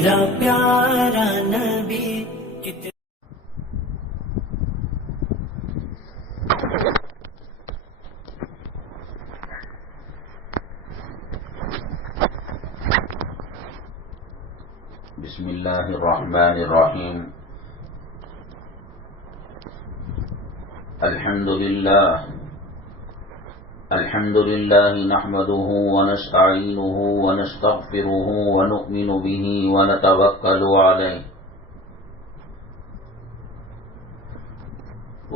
میرا پیارا نبی کتنا بسم اللہ الرحمن الرحیم الحمد للہ نحمده ونستعینه ونستغفره ونؤمن به ونتوکل علیہ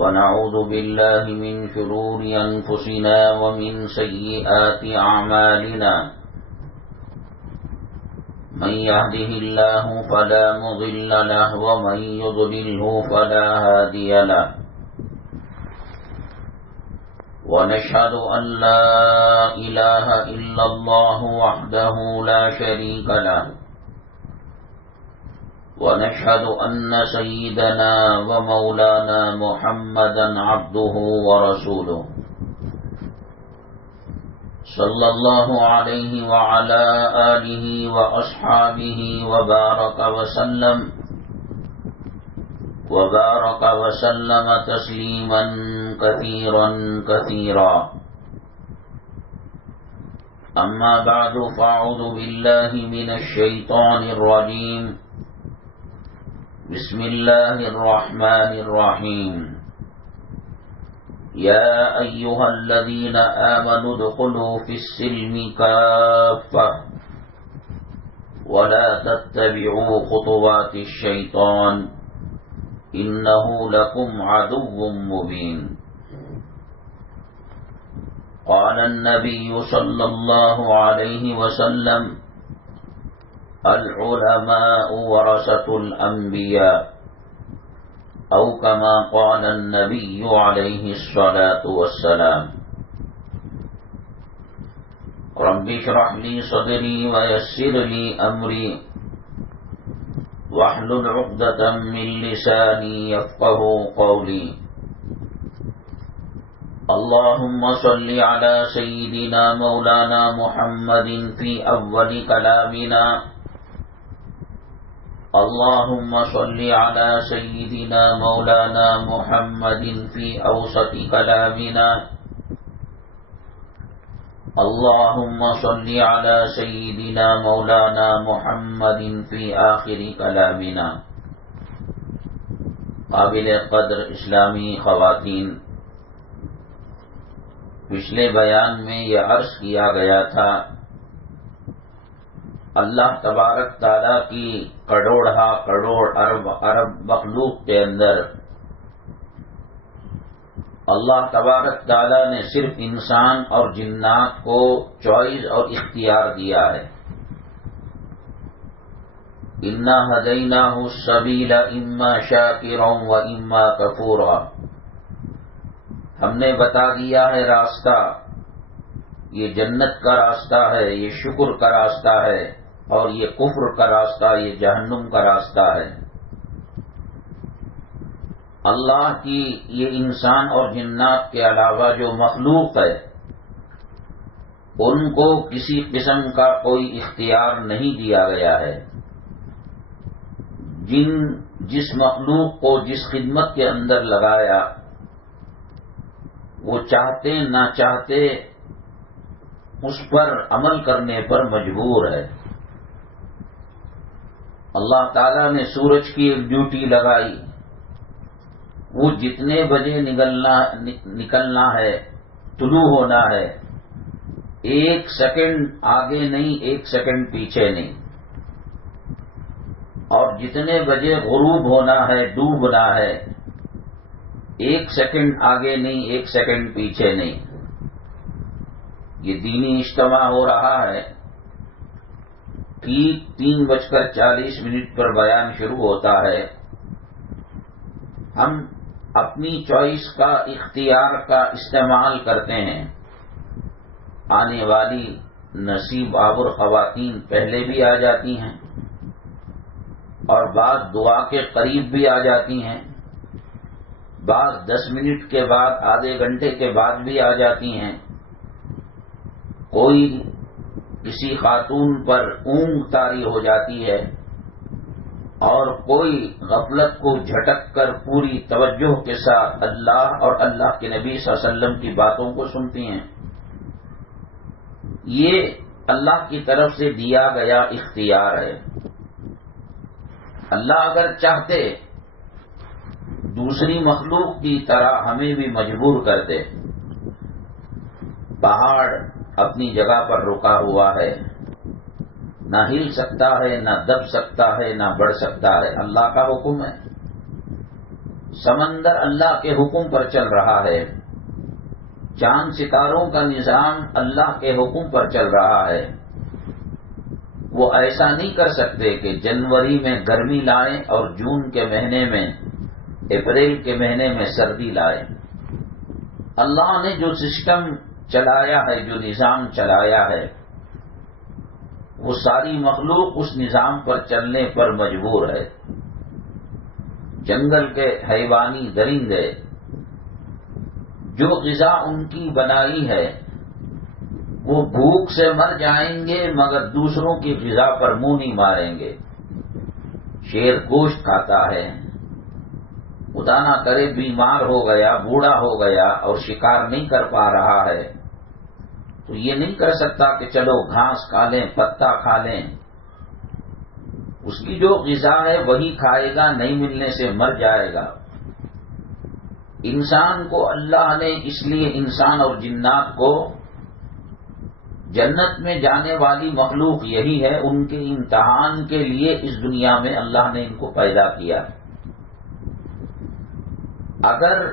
ونعوذ باللہ من شرور انفسنا ومن سیئات اعمالنا من يهده الله فلا مضل له ومن يضلله فلا هادي له ونشهد أن لا إله إلا الله وحده لا شريك له ونشهد أن سيدنا ومولانا محمدا عبده ورسوله صلی اللہ علیہ وعلى آلہ وأصحابہ وبارک وسلم تسلیما کثیرا کثیرا اما بعد فاعوذ باللہ من الشیطان الرجیم بسم اللہ الرحمن الرحیم يا أيها الذين آمنوا ادخلوا في السلم كافة ولا تتبعوا خطوات الشيطان إنه لكم عدو مبين قال النبي صلى الله عليه وسلم العلماء ورثة الأنبياء او کما قال النبی علیہ الصلاة والسلام رب اشرح لی صدری ویسر لی امری واحلل عقدة من لسانی یفقهوا قولی اللهم صل على سيدنا مولانا محمد في اول کلامنا اللهم صل على سيدنا مولانا محمد في أوسط كلامنا اللهم صل على سيدنا مولانا محمد في آخر كلامنا قابل قدر اسلامی خواتین، پچھلے بیان میں یہ عرض کیا گیا تھا اللہ تبارک تعالیٰ کی کروڑا کروڑ ارب مخلوق کے اندر اللہ تبارک تعالیٰ نے صرف انسان اور جنات کو چوائس اور اختیار دیا ہے۔ انا ہدیناہ السبیل اما شاکرا و اما کفورا، ہم نے بتا دیا ہے راستہ، یہ جنت کا راستہ ہے، یہ شکر کا راستہ ہے، اور یہ کفر کا راستہ، یہ جہنم کا راستہ ہے۔ اللہ کی یہ انسان اور جنات کے علاوہ جو مخلوق ہے ان کو کسی قسم کا کوئی اختیار نہیں دیا گیا ہے۔ جس مخلوق کو جس خدمت کے اندر لگایا وہ چاہتے نہ چاہتے اس پر عمل کرنے پر مجبور ہے۔ اللہ تعالیٰ نے سورج کی ایک ڈیوٹی لگائی، وہ جتنے بجے نکلنا ہے، طلوع ہونا ہے، ایک سیکنڈ آگے نہیں، ایک سیکنڈ پیچھے نہیں، اور جتنے بجے غروب ہونا ہے، ڈوبنا ہے، ایک سیکنڈ آگے نہیں، ایک سیکنڈ پیچھے نہیں۔ یہ دینی اجتماع ہو رہا ہے، ٹھیک 3:40 پر بیان شروع ہوتا ہے۔ ہم اپنی چوائس کا، اختیار کا استعمال کرتے ہیں۔ آنے والی نصیب آور خواتین پہلے بھی آ جاتی ہیں اور بعض دعا کے قریب بھی آ جاتی ہیں، بعض 10 منٹ کے بعد، آدھے گھنٹے کے بعد بھی آ جاتی ہیں۔ کوئی کسی خاتون پر اونگ طاری ہو جاتی ہے اور کوئی غفلت کو جھٹک کر پوری توجہ کے ساتھ اللہ اور اللہ کے نبی صلی اللہ علیہ وسلم کی باتوں کو سنتی ہیں. یہ اللہ کی طرف سے دیا گیا اختیار ہے. اللہ اگر چاہتے دوسری مخلوق کی طرح ہمیں بھی مجبور کرتے. پہاڑ اپنی جگہ پر رکا ہوا ہے، نہ ہل سکتا ہے، نہ دب سکتا ہے، نہ بڑھ سکتا ہے، اللہ کا حکم ہے. سمندر اللہ کے حکم پر چل رہا ہے. چاند ستاروں کا نظام اللہ کے حکم پر چل رہا ہے. وہ ایسا نہیں کر سکتے کہ جنوری میں گرمی لائیں اور جون کے مہینے میں، اپریل کے مہینے میں سردی لائیں. اللہ نے جو سسٹم چلایا ہے، جو نظام چلایا ہے، وہ ساری مخلوق اس نظام پر چلنے پر مجبور ہے. جنگل کے حیوانی درندے جو غذا ان کی بنائی ہے وہ بھوک سے مر جائیں گے مگر دوسروں کی غذا پر منہ نہیں ماریں گے. شیر گوشت کھاتا ہے، خدا نہ کرے بیمار ہو گیا، بوڑھا ہو گیا اور شکار نہیں کر پا رہا ہے تو یہ نہیں کر سکتا کہ چلو گھاس کھا لیں، پتا کھا لیں. اس کی جو غذا ہے وہی کھائے گا، نہیں ملنے سے مر جائے گا. انسان کو اللہ نے اس لیے انسان اور جنات کو جنت میں جانے والی مخلوق یہی ہے، ان کے امتحان کے لیے اس دنیا میں اللہ نے ان کو پیدا کیا. اگر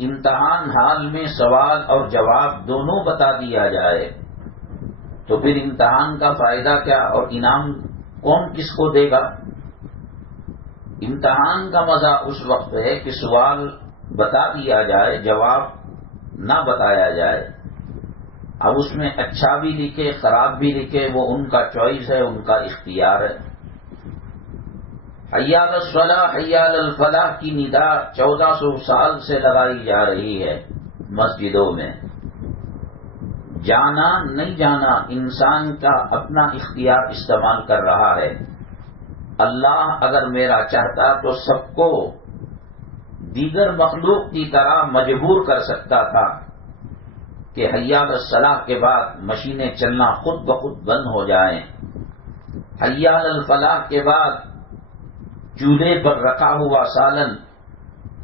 امتحان حال میں سوال اور جواب دونوں بتا دیا جائے تو پھر امتحان کا فائدہ کیا اور انعام کون کس کو دے گا؟ امتحان کا مزہ اس وقت ہے کہ سوال بتا دیا جائے، جواب نہ بتایا جائے. اب اس میں اچھا بھی لکھے، خراب بھی لکھے، وہ ان کا چوائس ہے، ان کا اختیار ہے. حی علی الصلاح، حی علی الفلاح کی ندا 1400 سال سے لگائی جا رہی ہے مسجدوں میں. جانا نہیں جانا انسان کا اپنا اختیار استعمال کر رہا ہے. اللہ اگر میرا چاہتا تو سب کو دیگر مخلوق کی طرح مجبور کر سکتا تھا کہ حی علی الصلاح کے بعد مشینیں چلنا خود بخود بند ہو جائیں، حی علی الفلاح کے بعد چولہے پر رکھا ہوا سالن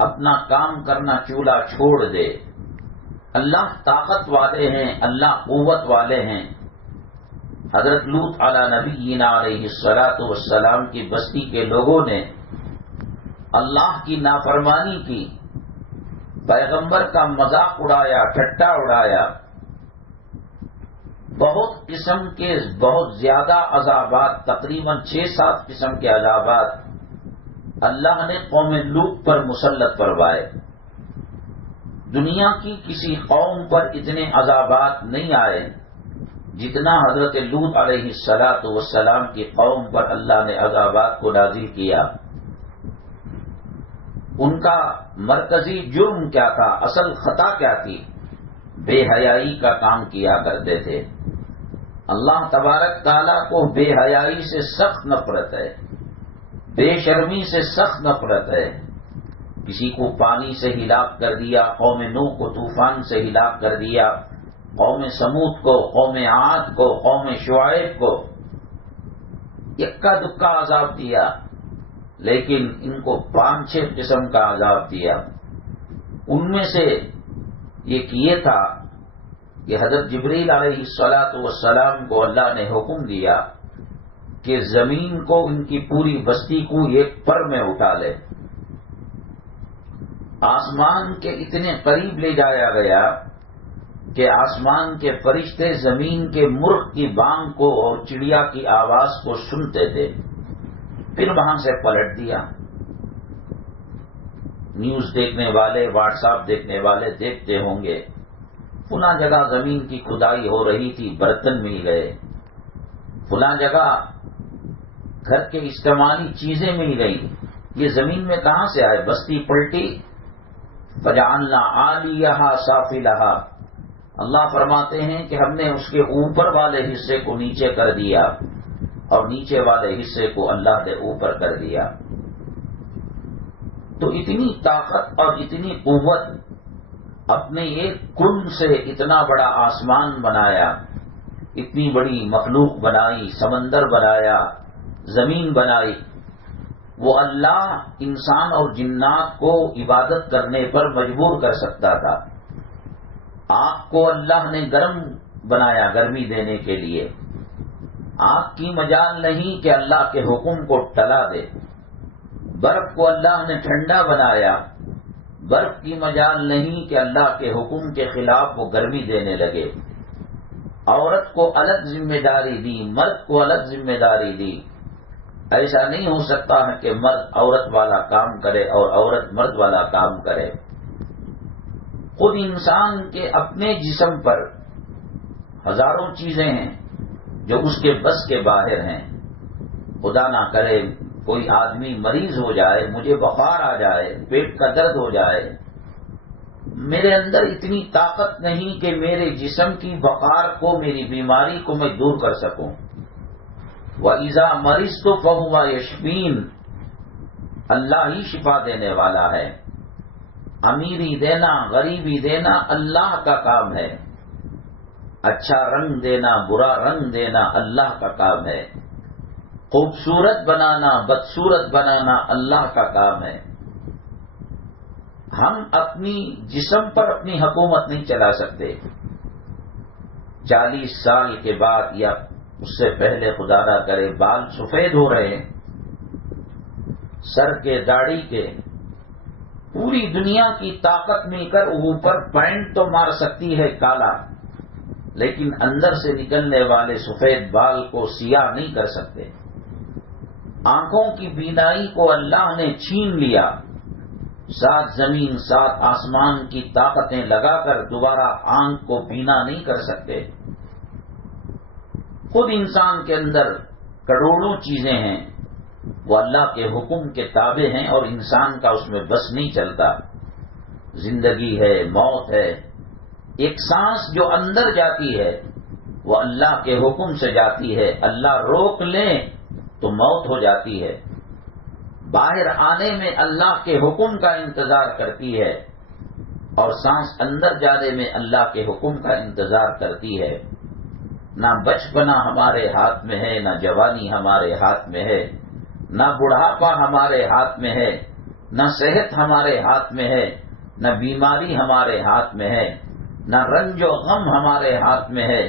اپنا کام کرنا چولہا چھوڑ دے. اللہ طاقت والے ہیں، اللہ قوت والے ہیں. حضرت لوط علی نبینا علیہ الصلاۃ والسلام کی بستی کے لوگوں نے اللہ کی نافرمانی کی، پیغمبر کا مذاق اڑایا، ٹھٹا اڑایا. بہت قسم کے بہت زیادہ عذابات، تقریباً 6-7 قسم کے عذابات اللہ نے قوم لوط پر مسلط فرمائے. دنیا کی کسی قوم پر اتنے عذابات نہیں آئے جتنا حضرت لوط علیہ الصلاۃ والسلام کی قوم پر اللہ نے عذابات کو نازل کیا. ان کا مرکزی جرم کیا تھا، اصل خطا کیا تھی؟ بے حیائی کا کام کیا کرتے تھے. اللہ تبارک تعالیٰ کو بے حیائی سے سخت نفرت ہے، بے شرمی سے سخت نفرت ہے. کسی کو پانی سے ہلاک کر دیا، قوم نوح کو طوفان سے ہلاک کر دیا، قوم سمود کو، قوم عاد کو، قوم شعیب کو یکا دکا عذاب دیا، لیکن ان کو 5-6 قسم کا عذاب دیا. ان میں سے ایک یہ تھا کہ حضرت جبریل علیہ الصلاۃ والسلام کو اللہ نے حکم دیا کہ زمین کو، ان کی پوری بستی کو ایک پر میں اٹھا لے. آسمان کے اتنے قریب لے جایا گیا کہ آسمان کے فرشتے زمین کے مرغ کی بانگ کو اور چڑیا کی آواز کو سنتے تھے. پھر وہاں سے پلٹ دیا. نیوز دیکھنے والے، واٹس ایپ دیکھنے والے دیکھتے ہوں گے، فلاں جگہ زمین کی کھدائی ہو رہی تھی، برتن مل گئے، فلاں جگہ گھر کے استعمالی چیزیں مل گئی. یہ زمین میں کہاں سے آئے؟ بستی پلٹی. فجعلنا عالیہا سافلہا، اللہ فرماتے ہیں کہ ہم نے اس کے اوپر والے حصے کو نیچے کر دیا اور نیچے والے حصے کو اللہ نے اوپر کر دیا۔ تو اتنی طاقت اور اتنی قوت، اپنے ایک کن سے اتنا بڑا آسمان بنایا، اتنی بڑی مخلوق بنائی، سمندر بنایا، زمین بنائی۔ وہ اللہ انسان اور جنات کو عبادت کرنے پر مجبور کر سکتا تھا۔ آگ کو اللہ نے گرم بنایا گرمی دینے کے لیے، آگ کی مجال نہیں کہ اللہ کے حکم کو ٹلا دے۔ برف کو اللہ نے ٹھنڈا بنایا، برف کی مجال نہیں کہ اللہ کے حکم کے خلاف وہ گرمی دینے لگے۔ عورت کو الگ ذمہ داری دی، مرد کو الگ ذمہ داری دی۔ ایسا نہیں ہو سکتا ہے کہ مرد عورت والا کام کرے اور عورت مرد والا کام کرے۔ خود انسان کے اپنے جسم پر ہزاروں چیزیں ہیں جو اس کے بس کے باہر ہیں۔ خدا نہ کرے کوئی آدمی مریض ہو جائے، مجھے بخار آ جائے، پیٹ کا درد ہو جائے، میرے اندر اتنی طاقت نہیں کہ میرے جسم کی بخار کو، میری بیماری کو میں دور کر سکوں۔ وَإِذَا مَرِضْتُ فَهُوَ يَشْفِينِ، اللہ ہی شفا دینے والا ہے۔ امیری دینا، غریبی دینا اللہ کا کام ہے۔ اچھا رنگ دینا، برا رنگ دینا اللہ کا کام ہے۔ خوبصورت بنانا، بدصورت بنانا اللہ کا کام ہے۔ ہم اپنی جسم پر اپنی حکومت نہیں چلا سکتے۔ 40 سال کے بعد یا اس سے پہلے خدا نہ کرے بال سفید ہو رہے ہیں، سر کے داڑھی کے، پوری دنیا کی طاقت مل کر اوپر پینٹ تو مار سکتی ہے کالا، لیکن اندر سے نکلنے والے سفید بال کو سیاہ نہیں کر سکتے۔ آنکھوں کی بینائی کو اللہ نے چھین لیا، 7 زمین 7 آسمان کی طاقتیں لگا کر دوبارہ آنکھ کو بینا نہیں کر سکتے۔ خود انسان کے اندر کروڑوں چیزیں ہیں، وہ اللہ کے حکم کے تابع ہیں اور انسان کا اس میں بس نہیں چلتا۔ زندگی ہے، موت ہے، ایک سانس جو اندر جاتی ہے وہ اللہ کے حکم سے جاتی ہے، اللہ روک لیں تو موت ہو جاتی ہے۔ باہر آنے میں اللہ کے حکم کا انتظار کرتی ہے اور سانس اندر جانے میں اللہ کے حکم کا انتظار کرتی ہے۔ نہ بچپنا ہمارے ہاتھ میں ہے، نہ جوانی ہمارے ہاتھ میں ہے، نہ بڑھاپا ہمارے ہاتھ میں ہے، نہ صحت ہمارے ہاتھ میں ہے، نہ بیماری ہمارے ہاتھ میں ہے، نہ رنج و غم ہمارے ہاتھ میں ہے،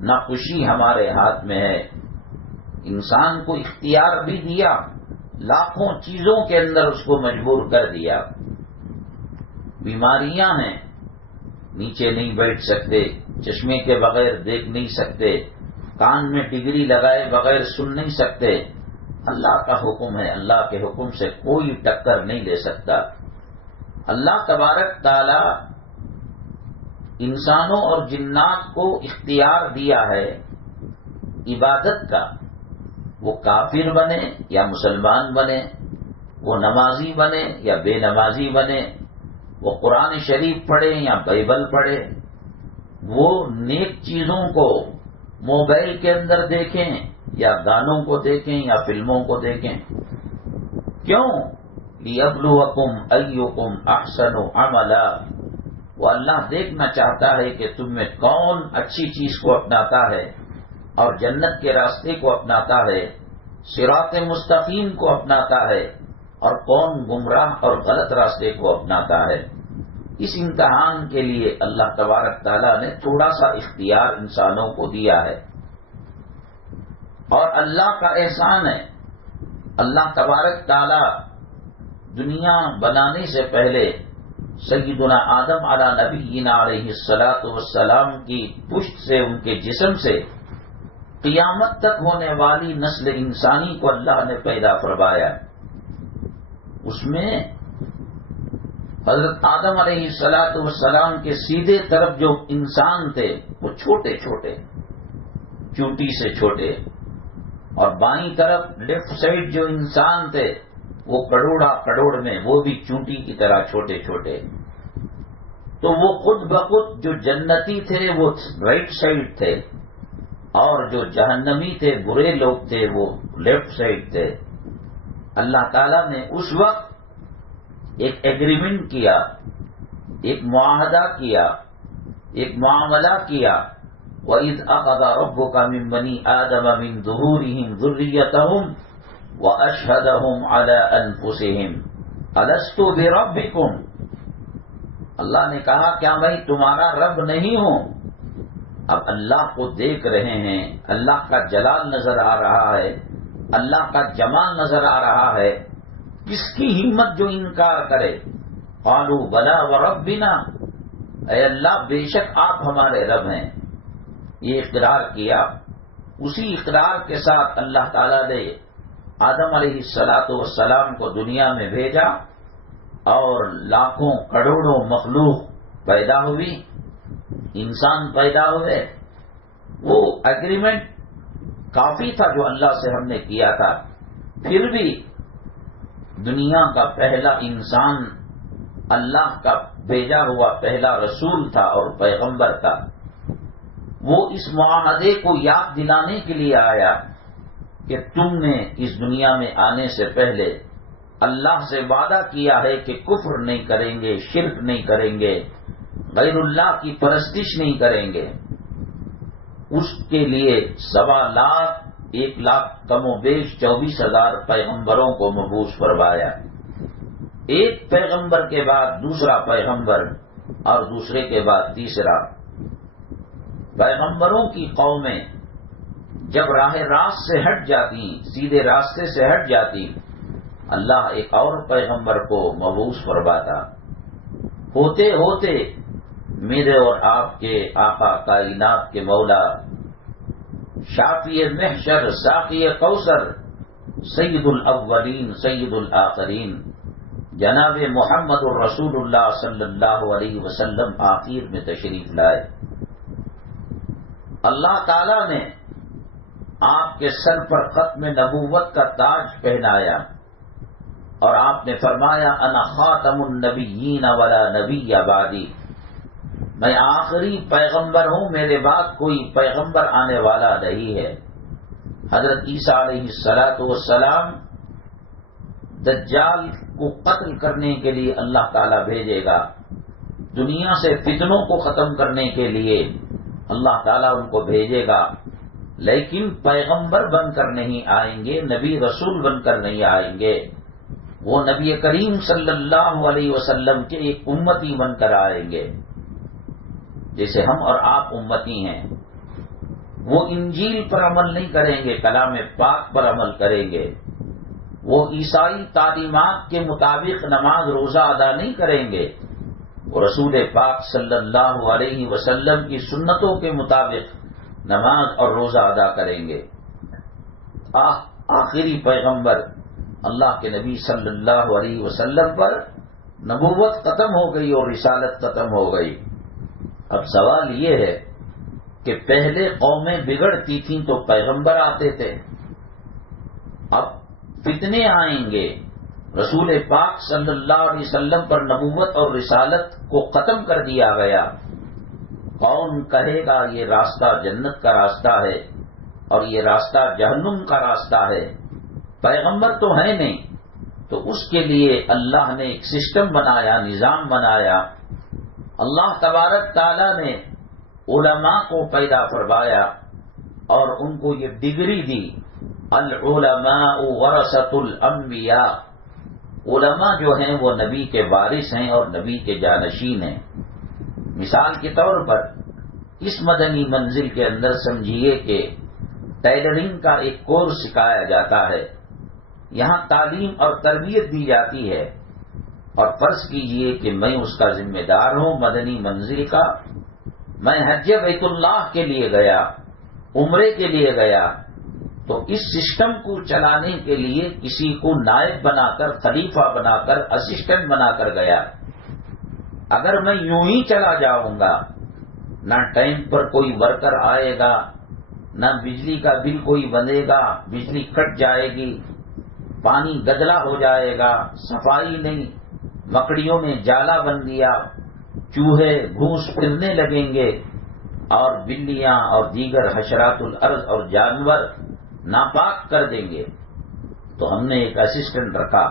نہ خوشی ہمارے ہاتھ میں ہے۔ انسان کو اختیار بھی دیا، لاکھوں چیزوں کے اندر اس کو مجبور کر دیا۔ بیماریاں ہیں، نیچے نہیں بیٹھ سکتے، چشمے کے بغیر دیکھ نہیں سکتے، کان میں ڈگری لگائے بغیر سن نہیں سکتے۔ اللہ کا حکم ہے، اللہ کے حکم سے کوئی ٹکر نہیں لے سکتا۔ اللہ تبارک تعالی انسانوں اور جنات کو اختیار دیا ہے عبادت کا، وہ کافر بنے یا مسلمان بنے، وہ نمازی بنے یا بے نمازی بنے، وہ قرآن شریف پڑھے یا بائبل پڑھے، وہ نیک چیزوں کو موبائل کے اندر دیکھیں یا گانوں کو دیکھیں یا فلموں کو دیکھیں۔ کیوں؟ لِيَبْلُوَكُمْ أَيُّكُمْ أَحْسَنُ عَمَلًا، وہ اللہ دیکھنا چاہتا ہے کہ تم میں کون اچھی چیز کو اپناتا ہے اور جنت کے راستے کو اپناتا ہے، صراط مستقیم کو اپناتا ہے، اور کون گمراہ اور غلط راستے کو اپناتا ہے۔ اس امتحان کے لیے اللہ تبارک تعالیٰ نے تھوڑا سا اختیار انسانوں کو دیا ہے، اور اللہ کا احسان ہے۔ اللہ تبارک تعالیٰ دنیا بنانے سے پہلے سیدنا آدم علی نبینا علیہ الصلاۃ والسلام کی پشت سے، ان کے جسم سے قیامت تک ہونے والی نسل انسانی کو اللہ نے پیدا فرمایا۔ اس میں حضرت آدم علیہ الصلاۃ والسلام کے سیدھے طرف جو انسان تھے وہ چھوٹے چھوٹے، چونٹی سے چھوٹے، اور بائیں طرف لیفٹ سائڈ جو انسان تھے وہ کروڑ میں، وہ بھی چونٹی کی طرح چھوٹے چھوٹے۔ تو وہ خود بخود جو جنتی تھے وہ رائٹ سائڈ تھے، اور جو جہنمی تھے، برے لوگ تھے، وہ لیفٹ سائڈ تھے۔ اللہ تعالیٰ نے اس وقت ایک ایگریمنٹ کیا، ایک معاہدہ کیا، ایک معاملہ کیا، وَإِذْ أَخَذَ رَبُّكَ مِن بَنِي آدَمَ مِن ظُهُورِهِمْ ذُرِّيَّتَهُمْ وَأَشْهَدَهُمْ عَلَىٰ أَنفُسِهِمْ أَلَسْتُ بِرَبِّكُمْ۔ اللہ نے کہا کیا میں تمہارا رب نہیں ہوں؟ اب اللہ کو دیکھ رہے ہیں، اللہ کا جلال نظر آ رہا ہے، اللہ کا جمال نظر آ رہا ہے، کس کی ہمت جو انکار کرے؟ قالوا بلا وربنا، اے اللہ بے شک آپ ہمارے رب ہیں۔ یہ اقرار کیا۔ اسی اقرار کے ساتھ اللہ تعالیٰ نے آدم علیہ السلام کو دنیا میں بھیجا اور لاکھوں کروڑوں مخلوق پیدا ہوئی، انسان پیدا ہوئے۔ وہ ایگریمنٹ کافی تھا جو اللہ سے ہم نے کیا تھا، پھر بھی دنیا کا پہلا انسان اللہ کا بھیجا ہوا پہلا رسول تھا اور پیغمبر تھا۔ وہ اس معاہدے کو یاد دلانے کے لیے آیا کہ تم نے اس دنیا میں آنے سے پہلے اللہ سے وعدہ کیا ہے کہ کفر نہیں کریں گے، شرک نہیں کریں گے، غیر اللہ کی پرستش نہیں کریں گے۔ اس کے لیے 1.25 لاکھ 1 لاکھ کم و بیش 24,000 پیغمبروں کو مبعوث فرمایا۔ ایک پیغمبر کے بعد دوسرا پیغمبر اور دوسرے کے بعد تیسرا۔ پیغمبروں کی قومیں جب راہ راست سے ہٹ جاتی، سیدھے راستے سے ہٹ جاتی، اللہ ایک اور پیغمبر کو مبعوث فرماتا۔ ہوتے ہوتے میرے اور آپ کے آقا کائنات کے مولا، شافی محشر، ساقی کوثر، سید الاولین سید الآخرین، جناب محمد الرسول اللہ صلی اللہ علیہ وسلم آخر میں تشریف لائے۔ اللہ تعالی نے آپ کے سر پر ختم نبوت کا تاج پہنایا اور آپ نے فرمایا انا خاتم النبیین ولا نبی بعدی، میں آخری پیغمبر ہوں، میرے بعد کوئی پیغمبر آنے والا نہیں ہے۔ حضرت عیسیٰ علیہ السلام دجال کو قتل کرنے کے لیے اللہ تعالیٰ بھیجے گا، دنیا سے فتنوں کو ختم کرنے کے لیے اللہ تعالیٰ ان کو بھیجے گا، لیکن پیغمبر بن کر نہیں آئیں گے، نبی رسول بن کر نہیں آئیں گے۔ وہ نبی کریم صلی اللہ علیہ وسلم کے ایک امتی بن کر آئیں گے، جیسے ہم اور آپ امتی ہیں۔ وہ انجیل پر عمل نہیں کریں گے، کلام پاک پر عمل کریں گے۔ وہ عیسائی تعلیمات کے مطابق نماز روزہ ادا نہیں کریں گے، وہ رسول پاک صلی اللہ علیہ وسلم کی سنتوں کے مطابق نماز اور روزہ ادا کریں گے۔ آخری پیغمبر اللہ کے نبی صلی اللہ علیہ وسلم پر نبوت ختم ہو گئی اور رسالت ختم ہو گئی۔ اب سوال یہ ہے کہ پہلے قومیں بگڑتی تھیں تو پیغمبر آتے تھے، اب فتنے آئیں گے، رسول پاک صلی اللہ علیہ وسلم پر نبوت اور رسالت کو ختم کر دیا گیا۔ کون کہے گا یہ راستہ جنت کا راستہ ہے اور یہ راستہ جہنم کا راستہ ہے؟ پیغمبر تو ہے نہیں، تو اس کے لیے اللہ نے ایک سسٹم بنایا، نظام بنایا۔ اللہ تبارک تعالیٰ نے علماء کو پیدا فرمایا اور ان کو یہ ڈگری دی، العلماء ورثۃ الانبیاء، علماء جو ہیں وہ نبی کے وارث ہیں اور نبی کے جانشین ہیں۔ مثال کے طور پر اس مدنی منزل کے اندر سمجھیے کہ ٹیلرنگ کا ایک کورس سکھایا جاتا ہے، یہاں تعلیم اور تربیت دی جاتی ہے، اور فرض کیجئے کہ میں اس کا ذمہ دار ہوں مدنی منزل کا، میں حج بیت اللہ کے لیے گیا، عمرے کے لیے گیا، تو اس سسٹم کو چلانے کے لیے کسی کو نائب بنا کر، خلیفہ بنا کر، اسسٹنٹ بنا کر گیا۔ اگر میں یوں ہی چلا جاؤں گا، نہ ٹائم پر کوئی ورکر آئے گا، نہ بجلی کا بل کوئی بندے گا، بجلی کٹ جائے گی، پانی گدلا ہو جائے گا، صفائی نہیں، مکڑیوں نے جالا بن دیا، چوہے گھوس پھرنے لگیں گے، اور بلیاں اور دیگر حشرات الارض اور جانور ناپاک کر دیں گے. تو ہم نے ایک اسسٹنٹ رکھا،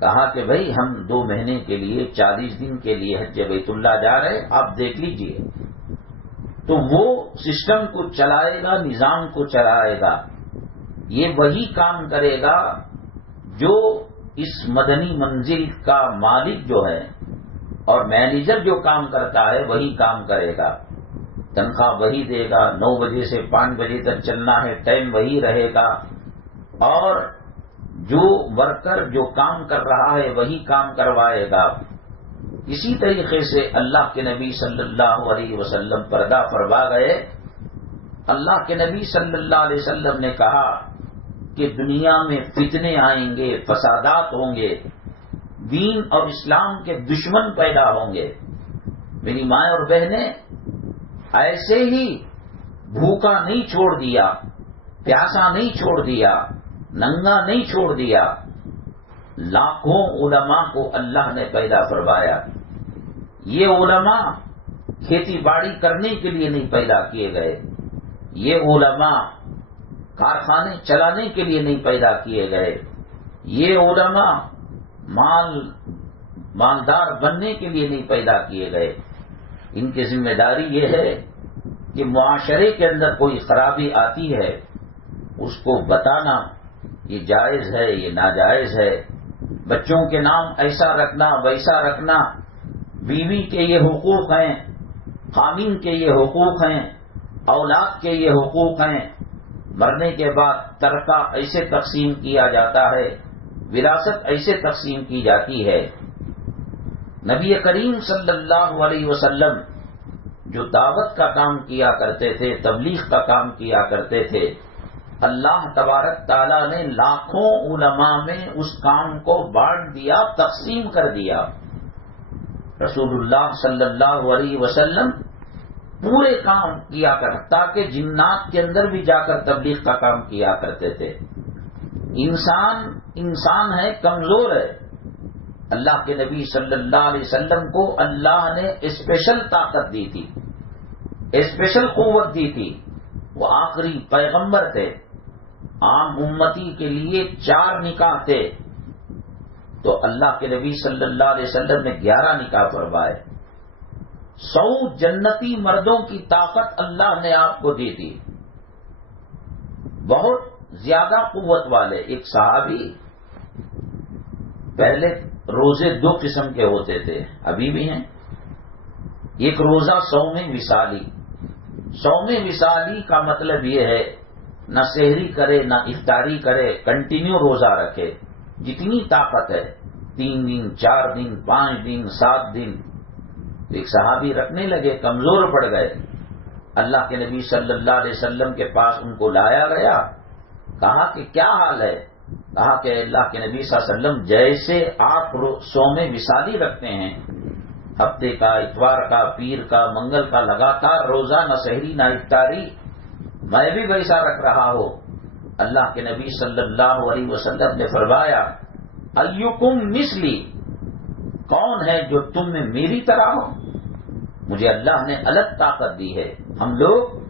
کہا کہ بھائی ہم 2 مہینے کے لیے 40 دن کے لیے حج بیت اللہ جا رہے، آپ دیکھ لیجئے. تو وہ سسٹم کو چلائے گا، نظام کو چلائے گا. یہ وہی کام کرے گا جو اس مدنی منزل کا مالک جو ہے اور مینیجر جو کام کرتا ہے وہی کام کرے گا. تنخواہ وہی دے گا، 9 بجے سے 5 بجے تک چلنا ہے، ٹائم وہی رہے گا، اور جو ورکر جو کام کر رہا ہے وہی کام کروائے گا. اسی طریقے سے اللہ کے نبی صلی اللہ علیہ وسلم پردہ فرما گئے. اللہ کے نبی صلی اللہ علیہ وسلم نے کہا کہ دنیا میں فتنے آئیں گے، فسادات ہوں گے، دین اور اسلام کے دشمن پیدا ہوں گے. میری ماں اور بہنیں، ایسے ہی بھوکا نہیں چھوڑ دیا، پیاسا نہیں چھوڑ دیا، ننگا نہیں چھوڑ دیا. لاکھوں علماء کو اللہ نے پیدا فرمایا. یہ علماء کھیتی باڑی کرنے کے لیے نہیں پیدا کیے گئے، یہ علماء کارخانے چلانے کے لیے نہیں پیدا کیے گئے، یہ علماء مالدار بننے کے لیے نہیں پیدا کیے گئے. ان کی ذمہ داری یہ ہے کہ معاشرے کے اندر کوئی خرابی آتی ہے اس کو بتانا، یہ جائز ہے، یہ ناجائز ہے. بچوں کے نام ایسا رکھنا ویسا رکھنا، بیوی کے یہ حقوق ہیں، خامین کے یہ حقوق ہیں، اولاد کے یہ حقوق ہیں. مرنے کے بعد ترکہ ایسے تقسیم کیا جاتا ہے، وراثت ایسے تقسیم کی جاتی ہے. نبی کریم صلی اللہ علیہ وسلم جو دعوت کا کام کیا کرتے تھے، تبلیغ کا کام کیا کرتے تھے، اللہ تبارک تعالیٰ نے لاکھوں علماء میں اس کام کو بانٹ دیا، تقسیم کر دیا. رسول اللہ صلی اللہ علیہ وسلم پورے کام کیا کرتا کہ جنات کے اندر بھی جا کر تبلیغ کا کام کیا کرتے تھے. انسان ہے، کمزور ہے. اللہ کے نبی صلی اللہ علیہ وسلم کو اللہ نے اسپیشل طاقت دی تھی، اسپیشل قوت دی تھی. وہ آخری پیغمبر تھے. عام امتی کے لیے 4 نکاح تھے، تو اللہ کے نبی صلی اللہ علیہ وسلم نے 11 نکاح فرمائے. 100 جنتی مردوں کی طاقت اللہ نے آپ کو دی تھی، بہت زیادہ قوت والے. ایک صحابی، پہلے روزے 2 قسم کے ہوتے تھے، ابھی بھی ہیں. ایک روزہ صوم وصالی. صوم وصالی کا مطلب یہ ہے نہ سحری کرے نہ افطاری کرے، کنٹینیو روزہ رکھے، جتنی طاقت ہے، 3 دن 4 دن 5 دن 7 دن. ایک صحابی رکھنے لگے، کمزور پڑ گئے. اللہ کے نبی صلی اللہ علیہ وسلم کے پاس ان کو لایا گیا. کہا کہ کیا حال ہے؟ کہا کہ اللہ کے نبی صلی اللہ علیہ وسلم جیسے آپ صوم وصالی رکھتے ہیں، ہفتے کا، اتوار کا، پیر کا، منگل کا، لگاتار روزہ، نہ سحری نہ افطاری، میں بھی ویسا رکھ رہا ہوں. اللہ کے نبی صلی اللہ علیہ وسلم نے فرمایا، ایکم مثلی، کون ہے جو تم میں میری طرح ہو؟ مجھے اللہ نے الگ طاقت دی ہے. ہم لوگ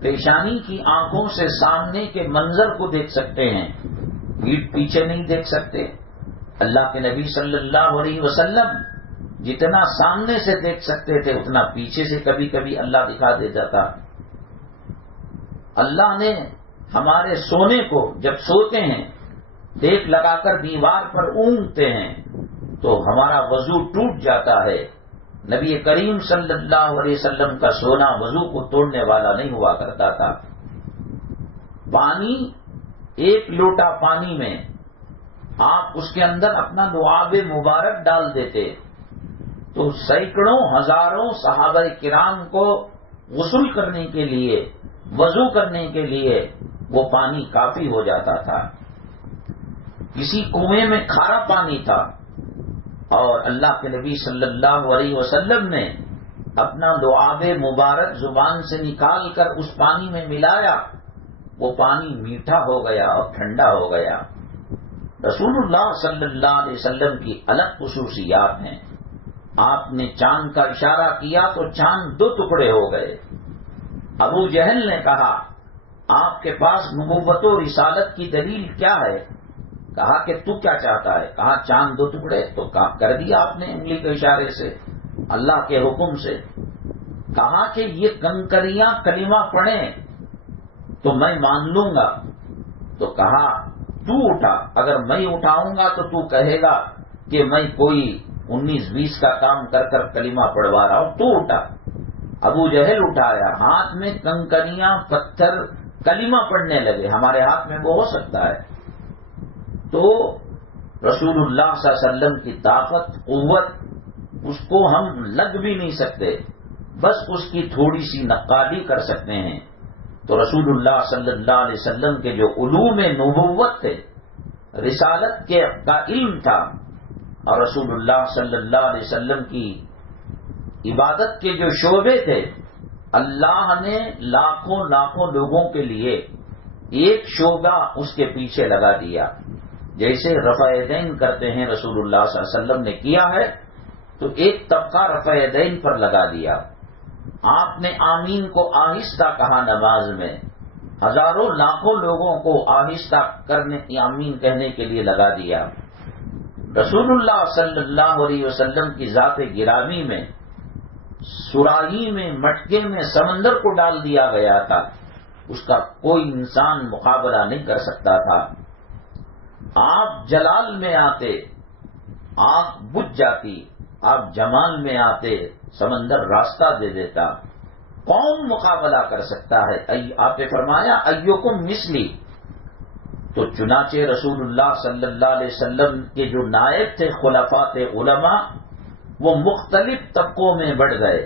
پیشانی کی آنکھوں سے سامنے کے منظر کو دیکھ سکتے ہیں، پیٹھ پیچھے نہیں دیکھ سکتے. اللہ کے نبی صلی اللہ علیہ وسلم جتنا سامنے سے دیکھ سکتے تھے اتنا پیچھے سے کبھی کبھی اللہ دکھا دیتا تھا. اللہ نے ہمارے سونے کو، جب سوتے ہیں دیکھ لگا کر دیوار پر اونگتے ہیں تو ہمارا وضو ٹوٹ جاتا ہے. نبی کریم صلی اللہ علیہ وسلم کا سونا وضو کو توڑنے والا نہیں ہوا کرتا تھا. پانی، 1 لوٹا پانی میں آپ اس کے اندر اپنا لعاب مبارک ڈال دیتے تو سینکڑوں ہزاروں صحابہ کرام کو غسل کرنے کے لیے، وضو کرنے کے لیے وہ پانی کافی ہو جاتا تھا. کسی کنویں میں کھارا پانی تھا اور اللہ کے نبی صلی اللہ علیہ وسلم نے اپنا لعاب مبارک زبان سے نکال کر اس پانی میں ملایا، وہ پانی میٹھا ہو گیا اور ٹھنڈا ہو گیا. رسول اللہ صلی اللہ علیہ وسلم کی الگ خصوصیات ہیں. آپ نے چاند کا اشارہ کیا تو چاند 2 ٹکڑے ہو گئے. ابو جہل نے کہا آپ کے پاس نبوت و رسالت کی دلیل کیا ہے؟ کہا کہ تو کیا چاہتا ہے؟ کہا چاند 2 ٹکڑے، تو کر دیا آپ نے انگلی کے اشارے سے اللہ کے حکم سے۔ کہا کہ یہ کنکریاں کلمہ پڑھیں تو میں مان لوں گا، تو کہا تو اٹھا، اگر میں اٹھاؤں گا تو تو کہے گا کہ میں کوئی 19-20 کا کام کر کر کلمہ پڑھوا رہا ہوں، تو اٹھا۔ ابو جہل اٹھایا، ہاتھ میں کنکریاں پتھر کلمہ پڑھنے لگے۔ ہمارے ہاتھ میں وہ ہو سکتا ہے؟ تو رسول اللہ صلی اللہ علیہ وسلم کی طاقت قوت اس کو ہم لگ بھی نہیں سکتے، بس اس کی تھوڑی سی نقالی کر سکتے ہیں۔ تو رسول اللہ صلی اللہ علیہ وسلم کے جو علوم نبوت تھے، رسالت کا علم تھا، اور رسول اللہ صلی اللہ علیہ وسلم کی عبادت کے جو شعبے تھے، اللہ نے لاکھوں لوگوں کے لیے ایک شعبہ اس کے پیچھے لگا دیا۔ جیسے رفع یدین کرتے ہیں رسول اللہ صلی اللہ علیہ وسلم نے کیا ہے، تو ایک طبقہ رفع یدین پر لگا دیا۔ آپ نے آمین کو آہستہ کہا نماز میں، ہزاروں لاکھوں لوگوں کو آہستہ کرنے آمین کہنے کے لیے لگا دیا۔ رسول اللہ صلی اللہ علیہ وسلم کی ذات گرامی میں سراہی میں مٹکے میں سمندر کو ڈال دیا گیا تھا، اس کا کوئی انسان مقابلہ نہیں کر سکتا تھا۔ آپ جلال میں آتے آنکھ بجھ جاتی، آپ جمال میں آتے سمندر راستہ دے دیتا۔ کون مقابلہ کر سکتا ہے؟ آپ نے فرمایا ایوکم مثلی۔ تو چنانچہ رسول اللہ صلی اللہ علیہ وسلم کے جو نائب تھے خلفاء تھے علماء، وہ مختلف طبقوں میں بڑھ گئے۔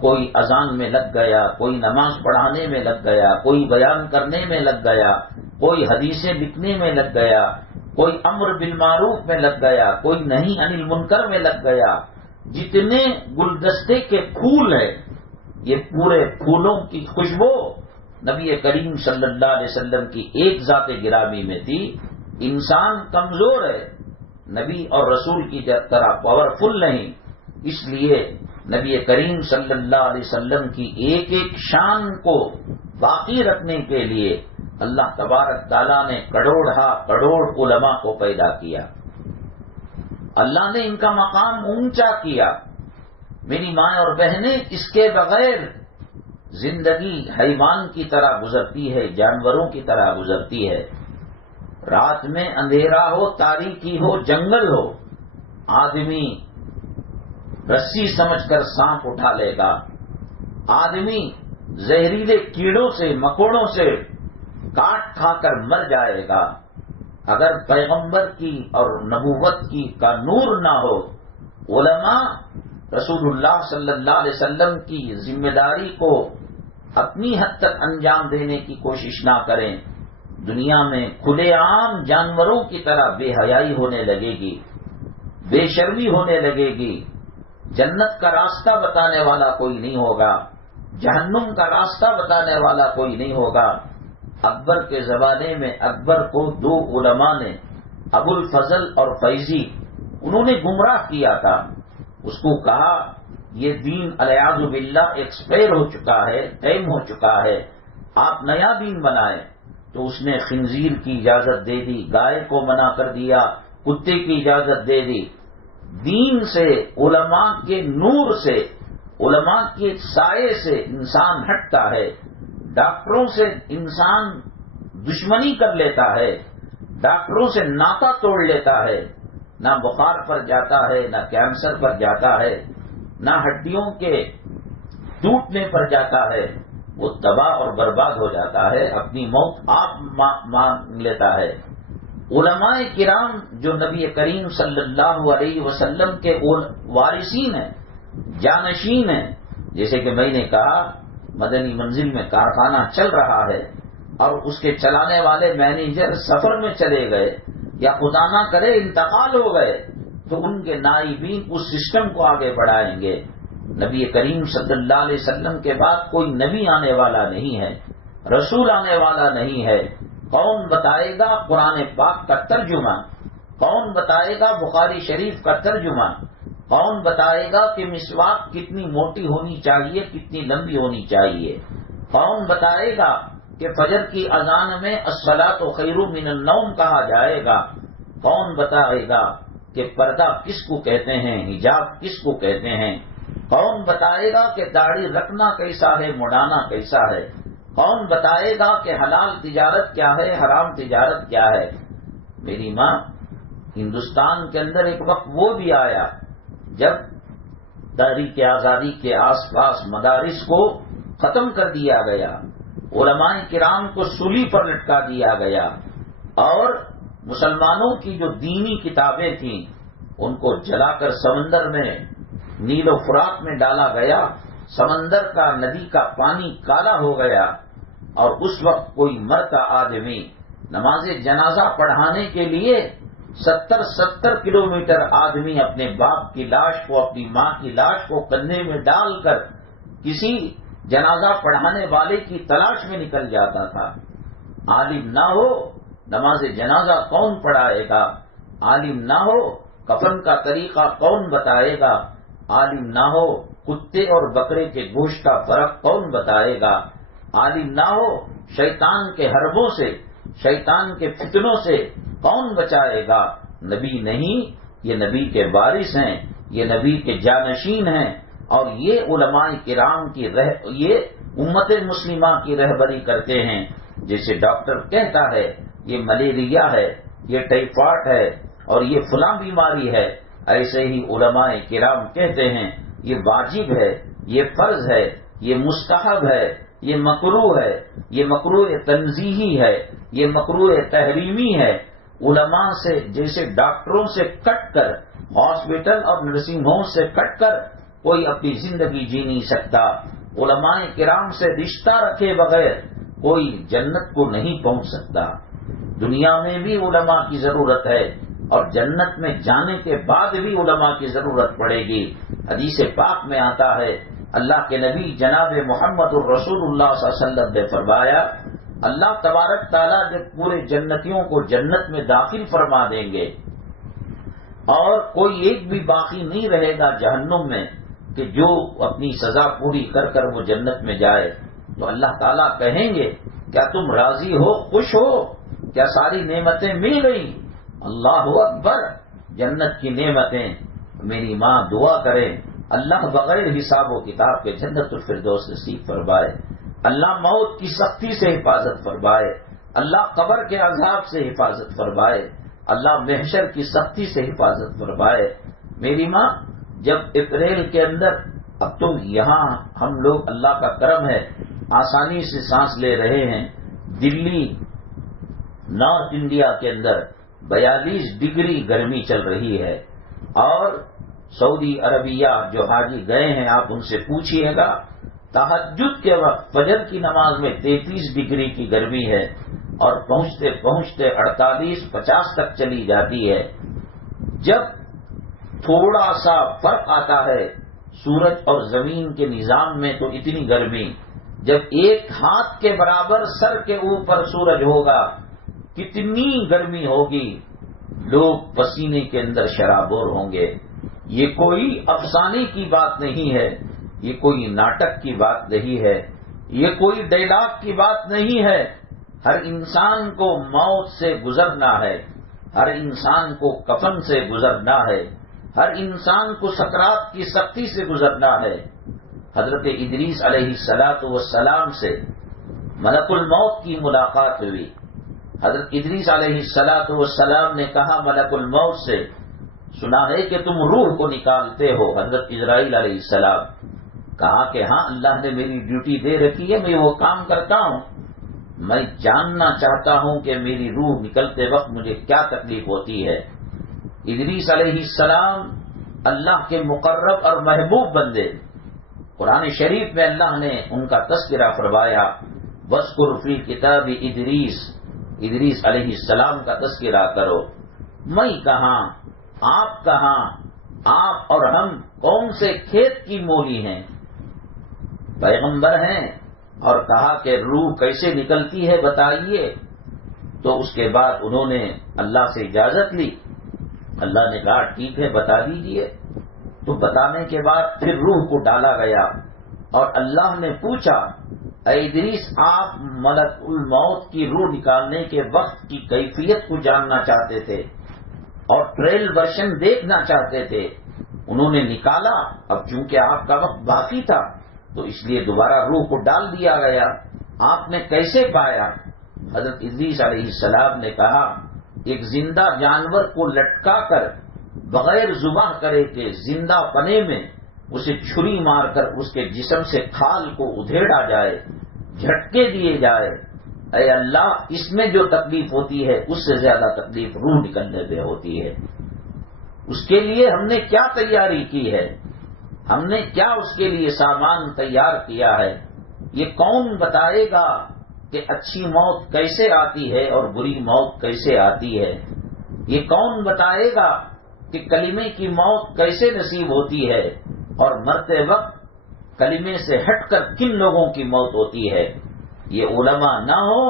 کوئی اذان میں لگ گیا، کوئی نماز پڑھانے میں لگ گیا، کوئی بیان کرنے میں لگ گیا، کوئی حدیثیں لکھنے میں لگ گیا، کوئی امر بالمعروف میں لگ گیا، کوئی نہی عن المنکر میں لگ گیا۔ جتنے گلدستے کے پھول ہیں، یہ پورے پھولوں کی خوشبو نبی کریم صلی اللہ علیہ وسلم کی ایک ذات گرامی میں تھی۔ انسان کمزور ہے، نبی اور رسول کی طرح پاورفل نہیں، اس لیے نبی کریم صلی اللہ علیہ وسلم کی ایک ایک شان کو باقی رکھنے کے لیے اللہ تبارک تعالیٰ نے کروڑ علماء کو پیدا کیا۔ اللہ نے ان کا مقام اونچا کیا۔ میری ماں اور بہنیں، اس کے بغیر زندگی حیوان کی طرح گزرتی ہے، جانوروں کی طرح گزرتی ہے۔ رات میں اندھیرا ہو، تاریکی ہو، جنگل ہو، آدمی رسی سمجھ کر سانپ اٹھا لے گا، آدمی زہریلے کیڑوں سے مکوڑوں سے کاٹ کھا کر مر جائے گا۔ اگر پیغمبر کی اور نبوت کی کا نور نہ ہو، علماء رسول اللہ صلی اللہ علیہ وسلم کی ذمہ داری کو اپنی حد تک انجام دینے کی کوشش نہ کریں، دنیا میں کھلے عام جانوروں کی طرح بے حیائی ہونے لگے گی، بے شرمی ہونے لگے گی۔ جنت کا راستہ بتانے والا کوئی نہیں ہوگا، جہنم کا راستہ بتانے والا کوئی نہیں ہوگا۔ اکبر کے زمانے میں اکبر کو 2 علماء نے، ابو الفضل اور فیضی، انہوں نے گمراہ کیا تھا۔ اس کو کہا یہ دین الیاذ باللہ ایکسپائر ہو چکا ہے، ٹائم ہو چکا ہے، آپ نیا دین بنائیں۔ تو اس نے خنزیر کی اجازت دے دی، گائے کو منع کر دیا، کتے کی اجازت دے دی۔ دین سے، علماء کے نور سے، علماء کے سائے سے انسان ہٹتا ہے۔ ڈاکٹروں سے انسان دشمنی کر لیتا ہے، ڈاکٹروں سے ناطہ توڑ لیتا ہے، نہ بخار پر جاتا ہے، نہ کینسر پر جاتا ہے، نہ ہڈیوں کے ٹوٹنے پر جاتا ہے، وہ تباہ اور برباد ہو جاتا ہے، اپنی موت آپ مان لیتا ہے۔ علماء کرام جو نبی کریم صلی اللہ علیہ وسلم کے وارثین ہیں، جانشین ہیں، جیسے کہ میں نے کہا مدنی منزل میں کارخانہ چل رہا ہے اور اس کے چلانے والے مینیجر سفر میں چلے گئے یا خدا نہ کرے انتقال ہو گئے، تو ان کے نائبین اس سسٹم کو آگے بڑھائیں گے۔ نبی کریم صلی اللہ علیہ وسلم کے بعد کوئی نبی آنے والا نہیں ہے، رسول آنے والا نہیں ہے۔ کون بتائے گا قرآن پاک کا ترجمہ؟ کون بتائے گا بخاری شریف کا ترجمہ؟ کون بتائے گا کہ مسواک کتنی موٹی ہونی چاہیے، کتنی لمبی ہونی چاہیے؟ کون بتائے گا کہ فجر کی اذان میں الصلاۃ خیر من النوم کہا جائے گا؟ کون بتائے گا کہ پردہ کس کو کہتے ہیں، حجاب کس کو کہتے ہیں؟ کون بتائے گا کہ داڑھی رکھنا کیسا ہے، مڑانا کیسا ہے؟ کون بتائے گا کہ حلال تجارت کیا ہے، حرام تجارت کیا ہے؟ میری ماں، ہندوستان کے اندر ایک وقت وہ بھی آیا جب تحریک آزادی کے آس پاس مدارس کو ختم کر دیا گیا، علماء کرام کو سولی پر لٹکا دیا گیا، اور مسلمانوں کی جو دینی کتابیں تھیں ان کو جلا کر سمندر میں نیل و فرات میں ڈالا گیا، سمندر کا ندی کا پانی کالا ہو گیا، اور اس وقت کوئی مرتا آدمی نماز جنازہ پڑھانے کے لیے 70 کلومیٹر آدمی اپنے باپ کی لاش کو، اپنی ماں کی لاش کو کندھے میں ڈال کر کسی جنازہ پڑھانے والے کی تلاش میں نکل جاتا تھا۔ عالم نہ ہو نماز جنازہ کون پڑھائے گا؟ عالم نہ ہو کفن کا طریقہ کون بتائے گا؟ عالم نہ ہو کتے اور بکرے کے گوشت کا فرق کون بتائے گا؟ عالم نہ ہو شیطان کے حربوں سے، شیطان کے فتنوں سے کون بچائے گا؟ نبی نہیں، یہ نبی کے وارث ہیں، یہ نبی کے جانشین ہیں، اور یہ علماء کرام کی یہ امت مسلمہ کی رہبری کرتے ہیں۔ جیسے ڈاکٹر کہتا ہے یہ ملیریا ہے، یہ ٹائیفائڈ ہے، اور یہ فلاں بیماری ہے، ایسے ہی علماء کرام کہتے ہیں یہ واجب ہے، یہ فرض ہے، یہ مستحب ہے، یہ مکروہ ہے، یہ مکروہ تنزیہی ہے، یہ مکروہ تحریمی ہے۔ علماء سے، جیسے ڈاکٹروں سے کٹ کر، ہاسپٹل اور نرسنگ ہوم سے کٹ کر کوئی اپنی زندگی جی نہیں سکتا۔ علماء کرام سے رشتہ رکھے بغیر کوئی جنت کو نہیں پہنچ سکتا۔ دنیا میں بھی علماء کی ضرورت ہے، اور جنت میں جانے کے بعد بھی علماء کی ضرورت پڑے گی۔ حدیث پاک میں آتا ہے، اللہ کے نبی جناب محمد الرسول اللہ صلی اللہ علیہ وسلم نے فرمایا، اللہ تبارک تعالیٰ جب پورے جنتیوں کو جنت میں داخل فرما دیں گے اور کوئی ایک بھی باقی نہیں رہے گا جہنم میں کہ جو اپنی سزا پوری کر کر وہ جنت میں جائے، تو اللہ تعالیٰ کہیں گے کیا تم راضی ہو، خوش ہو؟ کیا ساری نعمتیں مل گئیں؟ اللہ اکبر، جنت کی نعمتیں۔ میری ماں دعا کرے اللہ بغیر حساب و کتاب کے جنت الفردوس نصیب فرمائے، اللہ موت کی سختی سے حفاظت فرمائے، اللہ قبر کے عذاب سے حفاظت فرمائے، اللہ محشر کی سختی سے حفاظت فرمائے۔ میری ماں، جب اپریل کے اندر، اب تو یہاں ہم لوگ اللہ کا کرم ہے آسانی سے سانس لے رہے ہیں، دلی نارتھ انڈیا کے اندر 42 ڈگری گرمی چل رہی ہے، اور سعودی عربیہ جو حاجی گئے ہیں آپ ان سے پوچھئے گا، تہجد کے وقت فجر کی نماز میں 33 ڈگری کی گرمی ہے، اور پہنچتے پہنچتے 48-50 تک چلی جاتی ہے۔ جب تھوڑا سا فرق آتا ہے سورج اور زمین کے نظام میں تو اتنی گرمی، جب ایک ہاتھ کے برابر سر کے اوپر سورج ہوگا کتنی گرمی ہوگی، لوگ پسینے کے اندر شرابور ہوں گے۔ یہ کوئی افسانے کی بات نہیں ہے، یہ کوئی ناٹک کی بات نہیں ہے، یہ کوئی ڈائلاگ کی بات نہیں ہے۔ ہر انسان کو موت سے گزرنا ہے، ہر انسان کو کفن سے گزرنا ہے، ہر انسان کو سکرات کی سختی سے گزرنا ہے۔ حضرت ادریس علیہ السلام سے ملک الموت کی ملاقات ہوئی۔ حضرت ادریس علیہ السلام نے کہا ملک الموت سے، سنا ہے کہ تم روح کو نکالتے ہو۔ حضرت اسرائیل علیہ السلام کہا کہ ہاں، اللہ نے میری ڈیوٹی دے رکھی ہے، میں وہ کام کرتا ہوں۔ میں جاننا چاہتا ہوں کہ میری روح نکلتے وقت مجھے کیا تکلیف ہوتی ہے۔ ادریس علیہ السلام اللہ کے مقرب اور محبوب بندے، قرآن شریف میں اللہ نے ان کا تذکرہ فرمایا، وَاذْكُرْ فِي کتاب ادریس علیہ السلام کا تذکرہ کرو۔ میں کہاں، آپ کہاں، آپ اور ہم کون سے کھیت کی مولی ہیں؟ پیغمبر ہیں، اور کہا کہ روح کیسے نکلتی ہے بتائیے۔ تو اس کے بعد انہوں نے اللہ سے اجازت لی، اللہ نے کہا ٹھیک ہے بتا دیجئے۔ تو بتانے کے بعد پھر روح کو ڈالا گیا، اور اللہ نے پوچھا اے ادریس آپ ملک الموت کی روح نکالنے کے وقت کی کیفیت کو جاننا چاہتے تھے اور ٹریل ورژن دیکھنا چاہتے تھے. انہوں نے نکالا. اب چونکہ آپ کا وقت باقی تھا تو اس لیے دوبارہ روح کو ڈال دیا گیا. آپ نے کیسے پایا؟ حضرت ادریس علیہ السلام نے کہا ایک زندہ جانور کو لٹکا کر بغیر ذبح کرے کہ زندہ پنے میں اسے چھری مار کر اس کے جسم سے کھال کو ادھیڑا جائے، جھٹکے دیے جائے. اے اللہ، اس میں جو تکلیف ہوتی ہے اس سے زیادہ تکلیف روح نکلنے میں ہوتی ہے. اس کے لیے ہم نے کیا تیاری کی ہے؟ ہم نے کیا اس کے لیے سامان تیار کیا ہے؟ یہ کون بتائے گا کہ اچھی موت کیسے آتی ہے اور بری موت کیسے آتی ہے؟ یہ کون بتائے گا کہ کلمے کی موت کیسے نصیب ہوتی ہے اور مرتے وقت کلمے سے ہٹ کر کن لوگوں کی موت ہوتی ہے؟ یہ علماء نہ ہو،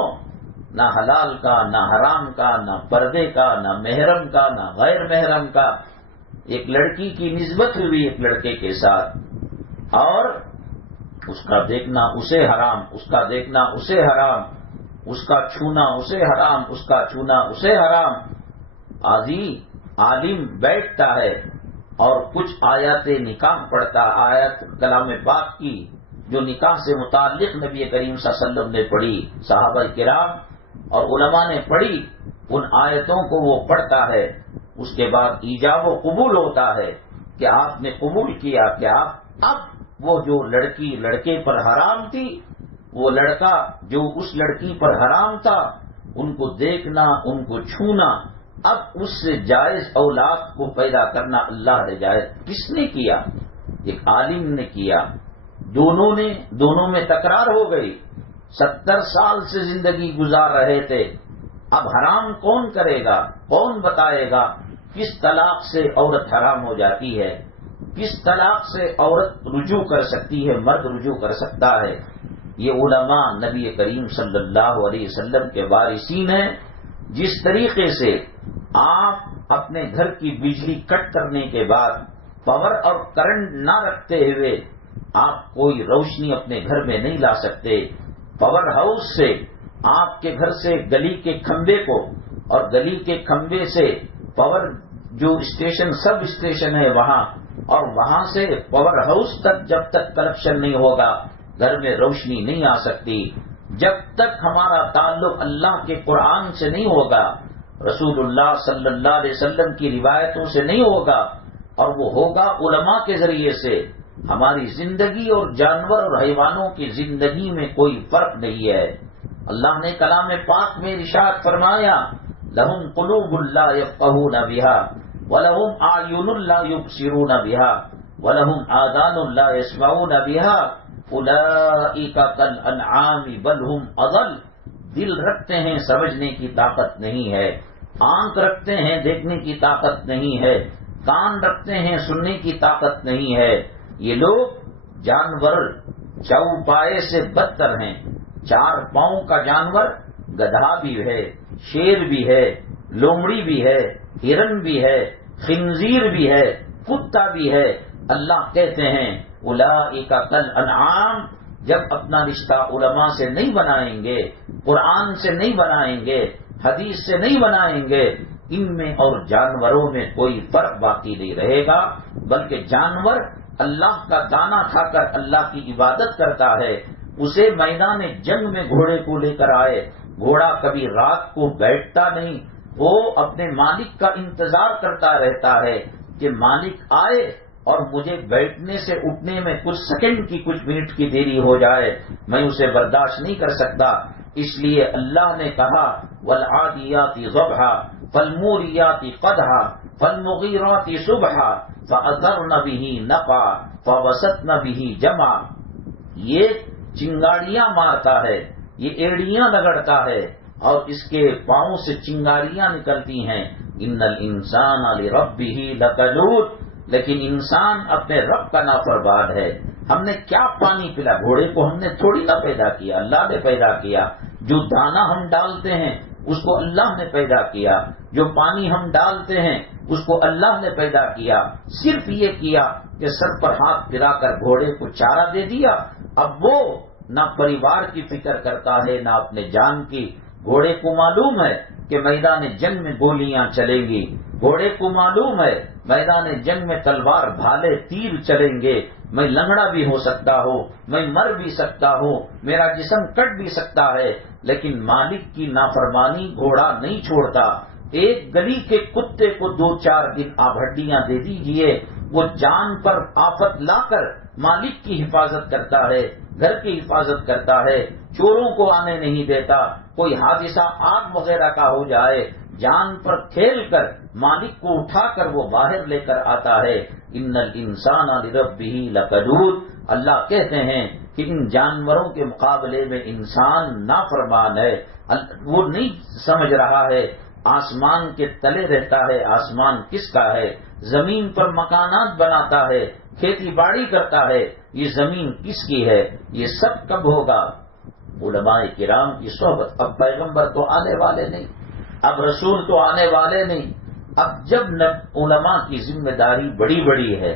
نہ حلال کا، نہ حرام کا، نہ پردے کا، نہ محرم کا، نہ غیر محرم کا. ایک لڑکی کی نسبت ہوئی ایک لڑکے کے ساتھ اور اس کا دیکھنا اسے حرام، اس کا دیکھنا اسے حرام، اس کا چھونا اسے حرام، اس کا چھونا اسے حرام. عالم بیٹھتا ہے اور کچھ آیات نکاح پڑھتا، آیت کلام پاک کی جو نکاح سے متعلق نبی کریم صلی اللہ علیہ وسلم نے پڑھی، صحابہ کرام اور علماء نے پڑھی، ان آیتوں کو وہ پڑھتا ہے. اس کے بعد ایجاب و قبول ہوتا ہے کہ آپ نے قبول کیا کہ آپ اب وہ جو لڑکی لڑکے پر حرام تھی، وہ لڑکا جو اس لڑکی پر حرام تھا، ان کو دیکھنا، ان کو چھونا، اب اس سے جائز اولاد کو پیدا کرنا اللہ نے جائز. کس نے کیا؟ ایک عالم نے کیا. دونوں میں تکرار ہو گئی. 70 سال سے زندگی گزار رہے تھے. اب حرام کون کرے گا؟ کون بتائے گا کس طلاق سے عورت حرام ہو جاتی ہے؟ کس طلاق سے عورت رجوع کر سکتی ہے، مرد رجوع کر سکتا ہے؟ یہ علماء نبی کریم صلی اللہ علیہ وسلم کے وارثین ہیں. جس طریقے سے آپ اپنے گھر کی بجلی کٹ کرنے کے بعد پاور اور کرنٹ نہ رکھتے ہوئے آپ کوئی روشنی اپنے گھر میں نہیں لا سکتے. پاور ہاؤس سے آپ کے گھر سے گلی کے کھمبے کو اور گلی کے کھمبے سے پاور جو اسٹیشن سب اسٹیشن ہے وہاں، اور وہاں سے پاور ہاؤس تک جب تک کنیکشن نہیں ہوگا گھر میں روشنی نہیں آ سکتی. جب تک ہمارا تعلق اللہ کے قرآن سے نہیں ہوگا، رسول اللہ صلی اللہ علیہ وسلم کی روایتوں سے نہیں ہوگا، اور وہ ہوگا علماء کے ذریعے سے، ہماری زندگی اور جانور اور حیوانوں کی زندگی میں کوئی فرق نہیں ہے. اللہ نے کلام پاک میں ارشاد فرمایا لَهُمْ قُلُوبٌ لَا يَفْقَهُونَ بِهَا وَلَهُمْ أَعْيُنٌ لَا يُبْصِرُونَ بِهَا وَلَهُمْ آذَانٌ لَا يَسْمَعُونَ بِهَا أُولَئِكَ كَالْأَنْعَامِ بَلْ هُمْ أَضَلُّ. دل رکھتے ہیں سمجھنے کی طاقت نہیں ہے، آنکھ رکھتے ہیں دیکھنے کی طاقت نہیں ہے، کان رکھتے ہیں سننے کی طاقت نہیں ہے. یہ لوگ جانور چوپائے سے بدتر ہیں. 4 پاؤں کا جانور گدھا بھی ہے، شیر بھی ہے، لومڑی بھی ہے، ہرن بھی ہے، خنزیر بھی ہے، کتا بھی ہے. اللہ کہتے ہیں اولئک کالانعام. جب اپنا رشتہ علماء سے نہیں بنائیں گے، قرآن سے نہیں بنائیں گے، حدیث سے نہیں بنائیں گے، ان میں اور جانوروں میں کوئی فرق باقی نہیں رہے گا. بلکہ جانور اللہ کا دانہ کھا کر اللہ کی عبادت کرتا ہے. اسے میدان جنگ میں گھوڑے کو لے کر آئے، گھوڑا کبھی رات کو بیٹھتا نہیں، وہ اپنے مالک کا انتظار کرتا رہتا ہے کہ مالک آئے اور مجھے بیٹھنے سے اٹھنے میں کچھ سیکنڈ کی کچھ منٹ کی دیری ہو جائے، میں اسے برداشت نہیں کر سکتا. اس لیے اللہ نے کہا والعادیات ضبحا فالموریات قدحا فالمغیرات صبحا فأثرن به نقعا فوسطن به جمعا. یہ چنگاڑیاں مارتا ہے، یہ ایڑیاں رگڑتا ہے اور اس کے پاؤں سے چنگاریاں نکلتی ہیں. ان الانسان لربہ لکنود. لیکن انسان اپنے رب کا نافرمان ہے. ہم نے کیا پانی پلا؟ گھوڑے کو ہم نے تھوڑی نہ پیدا کیا، اللہ نے پیدا کیا. جو دانہ ہم ڈالتے ہیں اس کو اللہ نے پیدا کیا، جو پانی ہم ڈالتے ہیں اس کو اللہ نے پیدا کیا. صرف یہ کیا کہ سر پر ہاتھ پھرا کر گھوڑے کو چارہ دے دیا. اب وہ نہ پریوار کی فکر کرتا ہے نہ اپنے جان کی. گھوڑے کو معلوم ہے کہ میدان جنگ میں گولیاں چلیں گی، گھوڑے کو معلوم ہے میدان جنگ میں تلوار بھالے تیر چلیں گے، میں لنگڑا بھی ہو سکتا ہوں، میں مر بھی سکتا ہوں، میرا جسم کٹ بھی سکتا ہے، لیکن مالک کی نافرمانی گھوڑا نہیں چھوڑتا. ایک گلی کے کتے کو 2-4 دن آپ ہڈیاں دے دیجئے، وہ جان پر آفت لا کر مالک کی حفاظت کرتا ہے، گھر کی حفاظت کرتا ہے، چوروں کو آنے نہیں دیتا. کوئی حادثہ آگ وغیرہ کا ہو جائے، جان پر کھیل کر مالک کو اٹھا کر وہ باہر لے کر آتا ہے. ان الانسان لربہ لکنود. اللہ کہتے ہیں کہ ان جانوروں کے مقابلے میں انسان نافرمان ہے. وہ نہیں سمجھ رہا ہے آسمان کے تلے رہتا ہے، آسمان کس کا ہے، زمین پر مکانات بناتا ہے، کھیتی باڑی کرتا ہے، یہ زمین کس کی ہے. یہ سب کب ہوگا؟ علماء کرام کی صحبت. اب پیغمبر تو آنے والے نہیں، اب رسول تو آنے والے نہیں. اب جب علماء کی ذمہ داری بڑی بڑی ہے،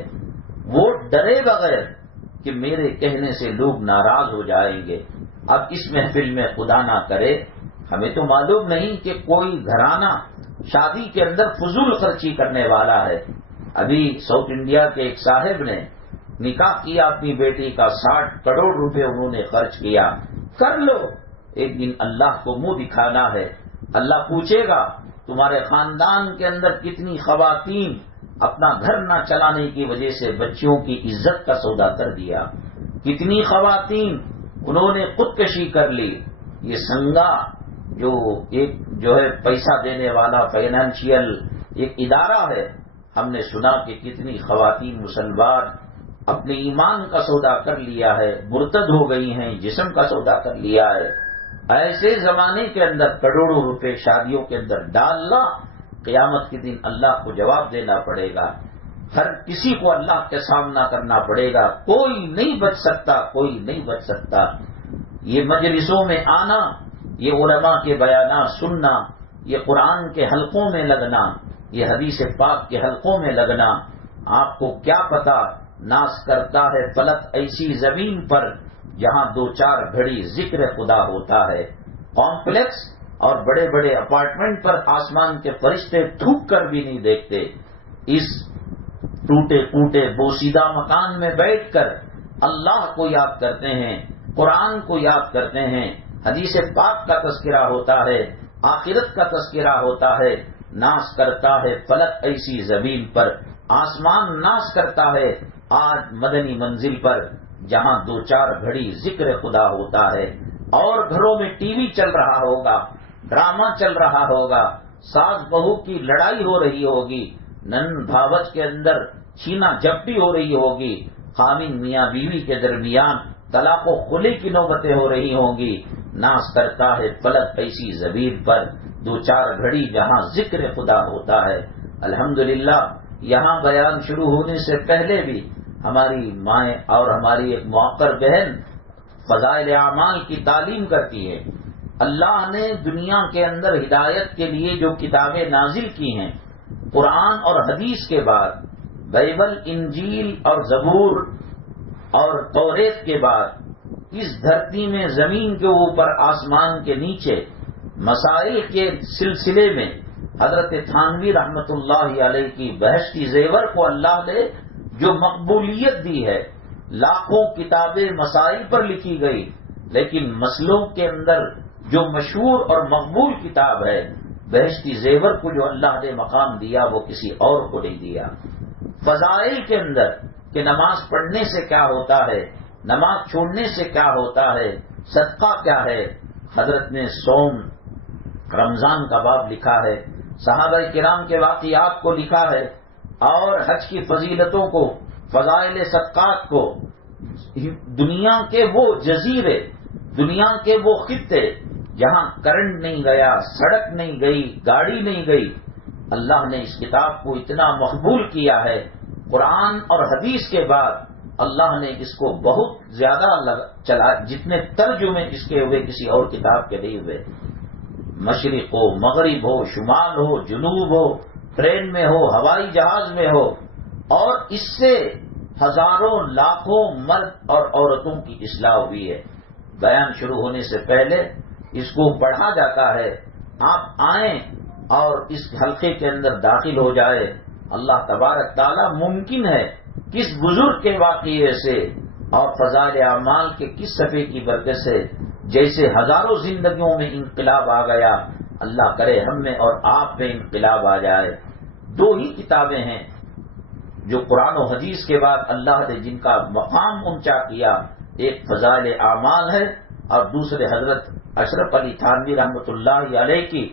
وہ ڈرے بغیر کہ میرے کہنے سے لوگ ناراض ہو جائیں گے. اب اس محفل میں خدا نہ کرے، ہمیں تو معلوم نہیں کہ کوئی گھرانہ شادی کے اندر فضول خرچی کرنے والا ہے. ابھی ساؤتھ انڈیا کے ایک صاحب نے نکاح کیا اپنی بیٹی کا، 60 کروڑ روپے انہوں نے خرچ کیا. کر لو، ایک دن اللہ کو منہ دکھانا ہے. اللہ پوچھے گا تمہارے خاندان کے اندر کتنی خواتین اپنا گھر نہ چلانے کی وجہ سے بچیوں کی عزت کا سودا کر دیا، کتنی خواتین انہوں نے خودکشی کر لی. یہ سنگا جو ہے پیسہ دینے والا فائنانشیل ایک ادارہ ہے، ہم نے سنا کہ کتنی خواتین مسلمان اپنے ایمان کا سودا کر لیا ہے، مرتد ہو گئی ہیں، جسم کا سودا کر لیا ہے. ایسے زمانے کے اندر کروڑوں روپے شادیوں کے اندر ڈالنا، قیامت کے دن اللہ کو جواب دینا پڑے گا. ہر کسی کو اللہ کے سامنا کرنا پڑے گا. کوئی نہیں بچ سکتا، کوئی نہیں بچ سکتا. یہ مجلسوں میں آنا، یہ علماء کے بیانات سننا، یہ قرآن کے حلقوں میں لگنا، یہ حدیث پاک کے حلقوں میں لگنا، آپ کو کیا پتا ناز کرتا ہے فلک ایسی زمین پر جہاں 2-4 گھڑی ذکر خدا ہوتا ہے. کمپلیکس اور بڑے بڑے اپارٹمنٹ پر آسمان کے فرشتے تھوک کر بھی نہیں دیکھتے. اس ٹوٹے پھوٹے بوسیدہ مکان میں بیٹھ کر اللہ کو یاد کرتے ہیں، قرآن کو یاد کرتے ہیں، حدیث پاک کا تذکرہ ہوتا ہے، آخرت کا تذکرہ ہوتا ہے. ناز کرتا ہے فلک ایسی زمین پر، آسمان ناز کرتا ہے آج مدنی منزل پر جہاں 2-4 گھڑی ذکر خدا ہوتا ہے. اور گھروں میں ٹی وی چل رہا ہوگا، ڈرامہ چل رہا ہوگا، ساس بہو کی لڑائی ہو رہی ہوگی، نن بھاوج کے اندر چھینا جھپٹی ہو رہی ہوگی، خامن میاں بیوی کے درمیان طلاق و خلع کی نوبتیں ہو رہی ہوں گی. ناز کرتا ہے فلک ایسی زمین پر 2-4 گھڑی جہاں ذکر خدا ہوتا ہے. الحمدللہ یہاں بیان شروع ہونے سے پہلے بھی ہماری مائیں اور ہماری ایک موقر بہن فضائل اعمال کی تعلیم کرتی ہے. اللہ نے دنیا کے اندر ہدایت کے لیے جو کتابیں نازل کی ہیں، قرآن اور حدیث کے بعد بائبل، انجیل اور زبور اور توریت کے بعد اس دھرتی میں زمین کے اوپر آسمان کے نیچے مسائل کے سلسلے میں حضرت تھانوی رحمت اللہ علیہ کی بہشتی زیور کو اللہ نے جو مقبولیت دی ہے. لاکھوں کتابیں مسائل پر لکھی گئی، لیکن مسئلوں کے اندر جو مشہور اور مقبول کتاب ہے بہشتی زیور کو جو اللہ نے مقام دیا وہ کسی اور کو نہیں دیا. فضائل کے اندر کہ نماز پڑھنے سے کیا ہوتا ہے، نماز چھوڑنے سے کیا ہوتا ہے، صدقہ کیا ہے. حضرت نے صوم رمضان کا باب لکھا ہے، صحابہ کرام کے واقعات کو لکھا ہے، اور حج کی فضیلتوں کو، فضائل صدقات کو. دنیا کے وہ جزیرے، دنیا کے وہ خطے جہاں کرنٹ نہیں گیا، سڑک نہیں گئی، گاڑی نہیں گئی، اللہ نے اس کتاب کو اتنا مقبول کیا ہے. قرآن اور حدیث کے بعد اللہ نے اس کو بہت زیادہ چلا، جتنے ترجمے اس کے ہوئے کسی اور کتاب کے نہیں ہوئے. مشرق ہو، مغرب ہو، شمال ہو، جنوب ہو، ٹرین میں ہو، ہوائی جہاز میں ہو، اور اس سے ہزاروں لاکھوں مرد اور عورتوں کی اصلاح ہوئی ہے. بیان شروع ہونے سے پہلے اس کو پڑھا جاتا ہے. آپ آئیں اور اس حلقے کے اندر داخل ہو جائے. اللہ تبارک تعالی ممکن ہے کس بزرگ کے واقعے سے اور فضائل اعمال کے کس صفحے کی برکت سے جیسے ہزاروں زندگیوں میں انقلاب آ گیا، اللہ کرے ہم میں اور آپ میں انقلاب آ جائے. 2 ہی کتابیں ہیں جو قرآن و حدیث کے بعد اللہ نے جن کا مقام اونچا کیا. ایک فضائل اعمال ہے اور دوسرے حضرت اشرف علی تھانوی رحمۃ اللہ علیہ کی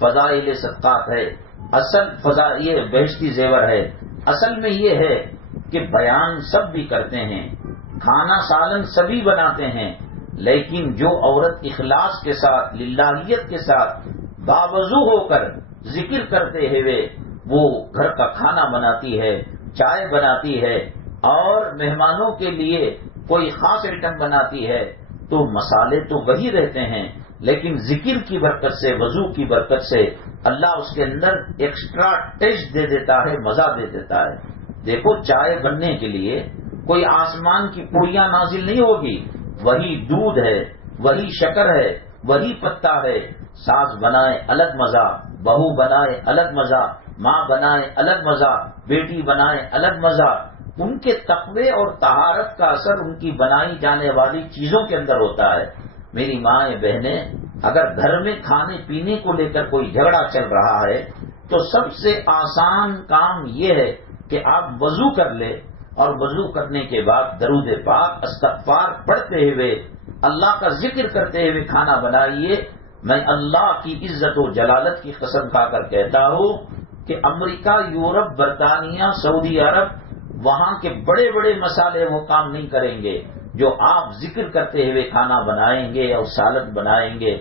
فضائل صدقات ہے. اصل فضائل یہ بہشتی زیور ہے. اصل میں یہ ہے کہ بیان سب بھی کرتے ہیں، کھانا سالن سبھی بناتے ہیں، لیکن جو عورت اخلاص کے ساتھ للہیت کے ساتھ باوضو ہو کر ذکر کرتے ہوئے وہ گھر کا کھانا بناتی ہے، چائے بناتی ہے اور مہمانوں کے لیے کوئی خاص آئٹم بناتی ہے تو مسالے تو وہی رہتے ہیں، لیکن ذکر کی برکت سے، وضو کی برکت سے اللہ اس کے اندر ایکسٹرا ٹیسٹ دے دیتا ہے، مزہ دے دیتا ہے. دیکھو چائے بننے کے لیے کوئی آسمان کی پڑیاں نازل نہیں ہوگی، وہی دودھ ہے، وہی شکر ہے، وہی پتا ہے. ساس بنائے الگ مزہ، بہو بنائے الگ مزہ، ماں بنائے الگ مزہ، بیٹی بنائے الگ مزہ. ان کے تقوی اور طہارت کا اثر ان کی بنائی جانے والی چیزوں کے اندر ہوتا ہے. میری ماں بہنیں، اگر گھر میں کھانے پینے کو لے کر کوئی جھگڑا چل رہا ہے تو سب سے آسان کام یہ ہے کہ آپ وضو کر لیں اور وضو کرنے کے بعد درود پاک استغفار پڑھتے ہوئے اللہ کا ذکر کرتے ہوئے کھانا بنائیے. میں اللہ کی عزت و جلالت کی قسم کھا کر کہتا ہوں کہ امریکہ، یورپ، برطانیہ، سعودی عرب، وہاں کے بڑے بڑے مسالے وہ کام نہیں کریں گے جو آپ ذکر کرتے ہوئے کھانا بنائیں گے اور سالن بنائیں گے.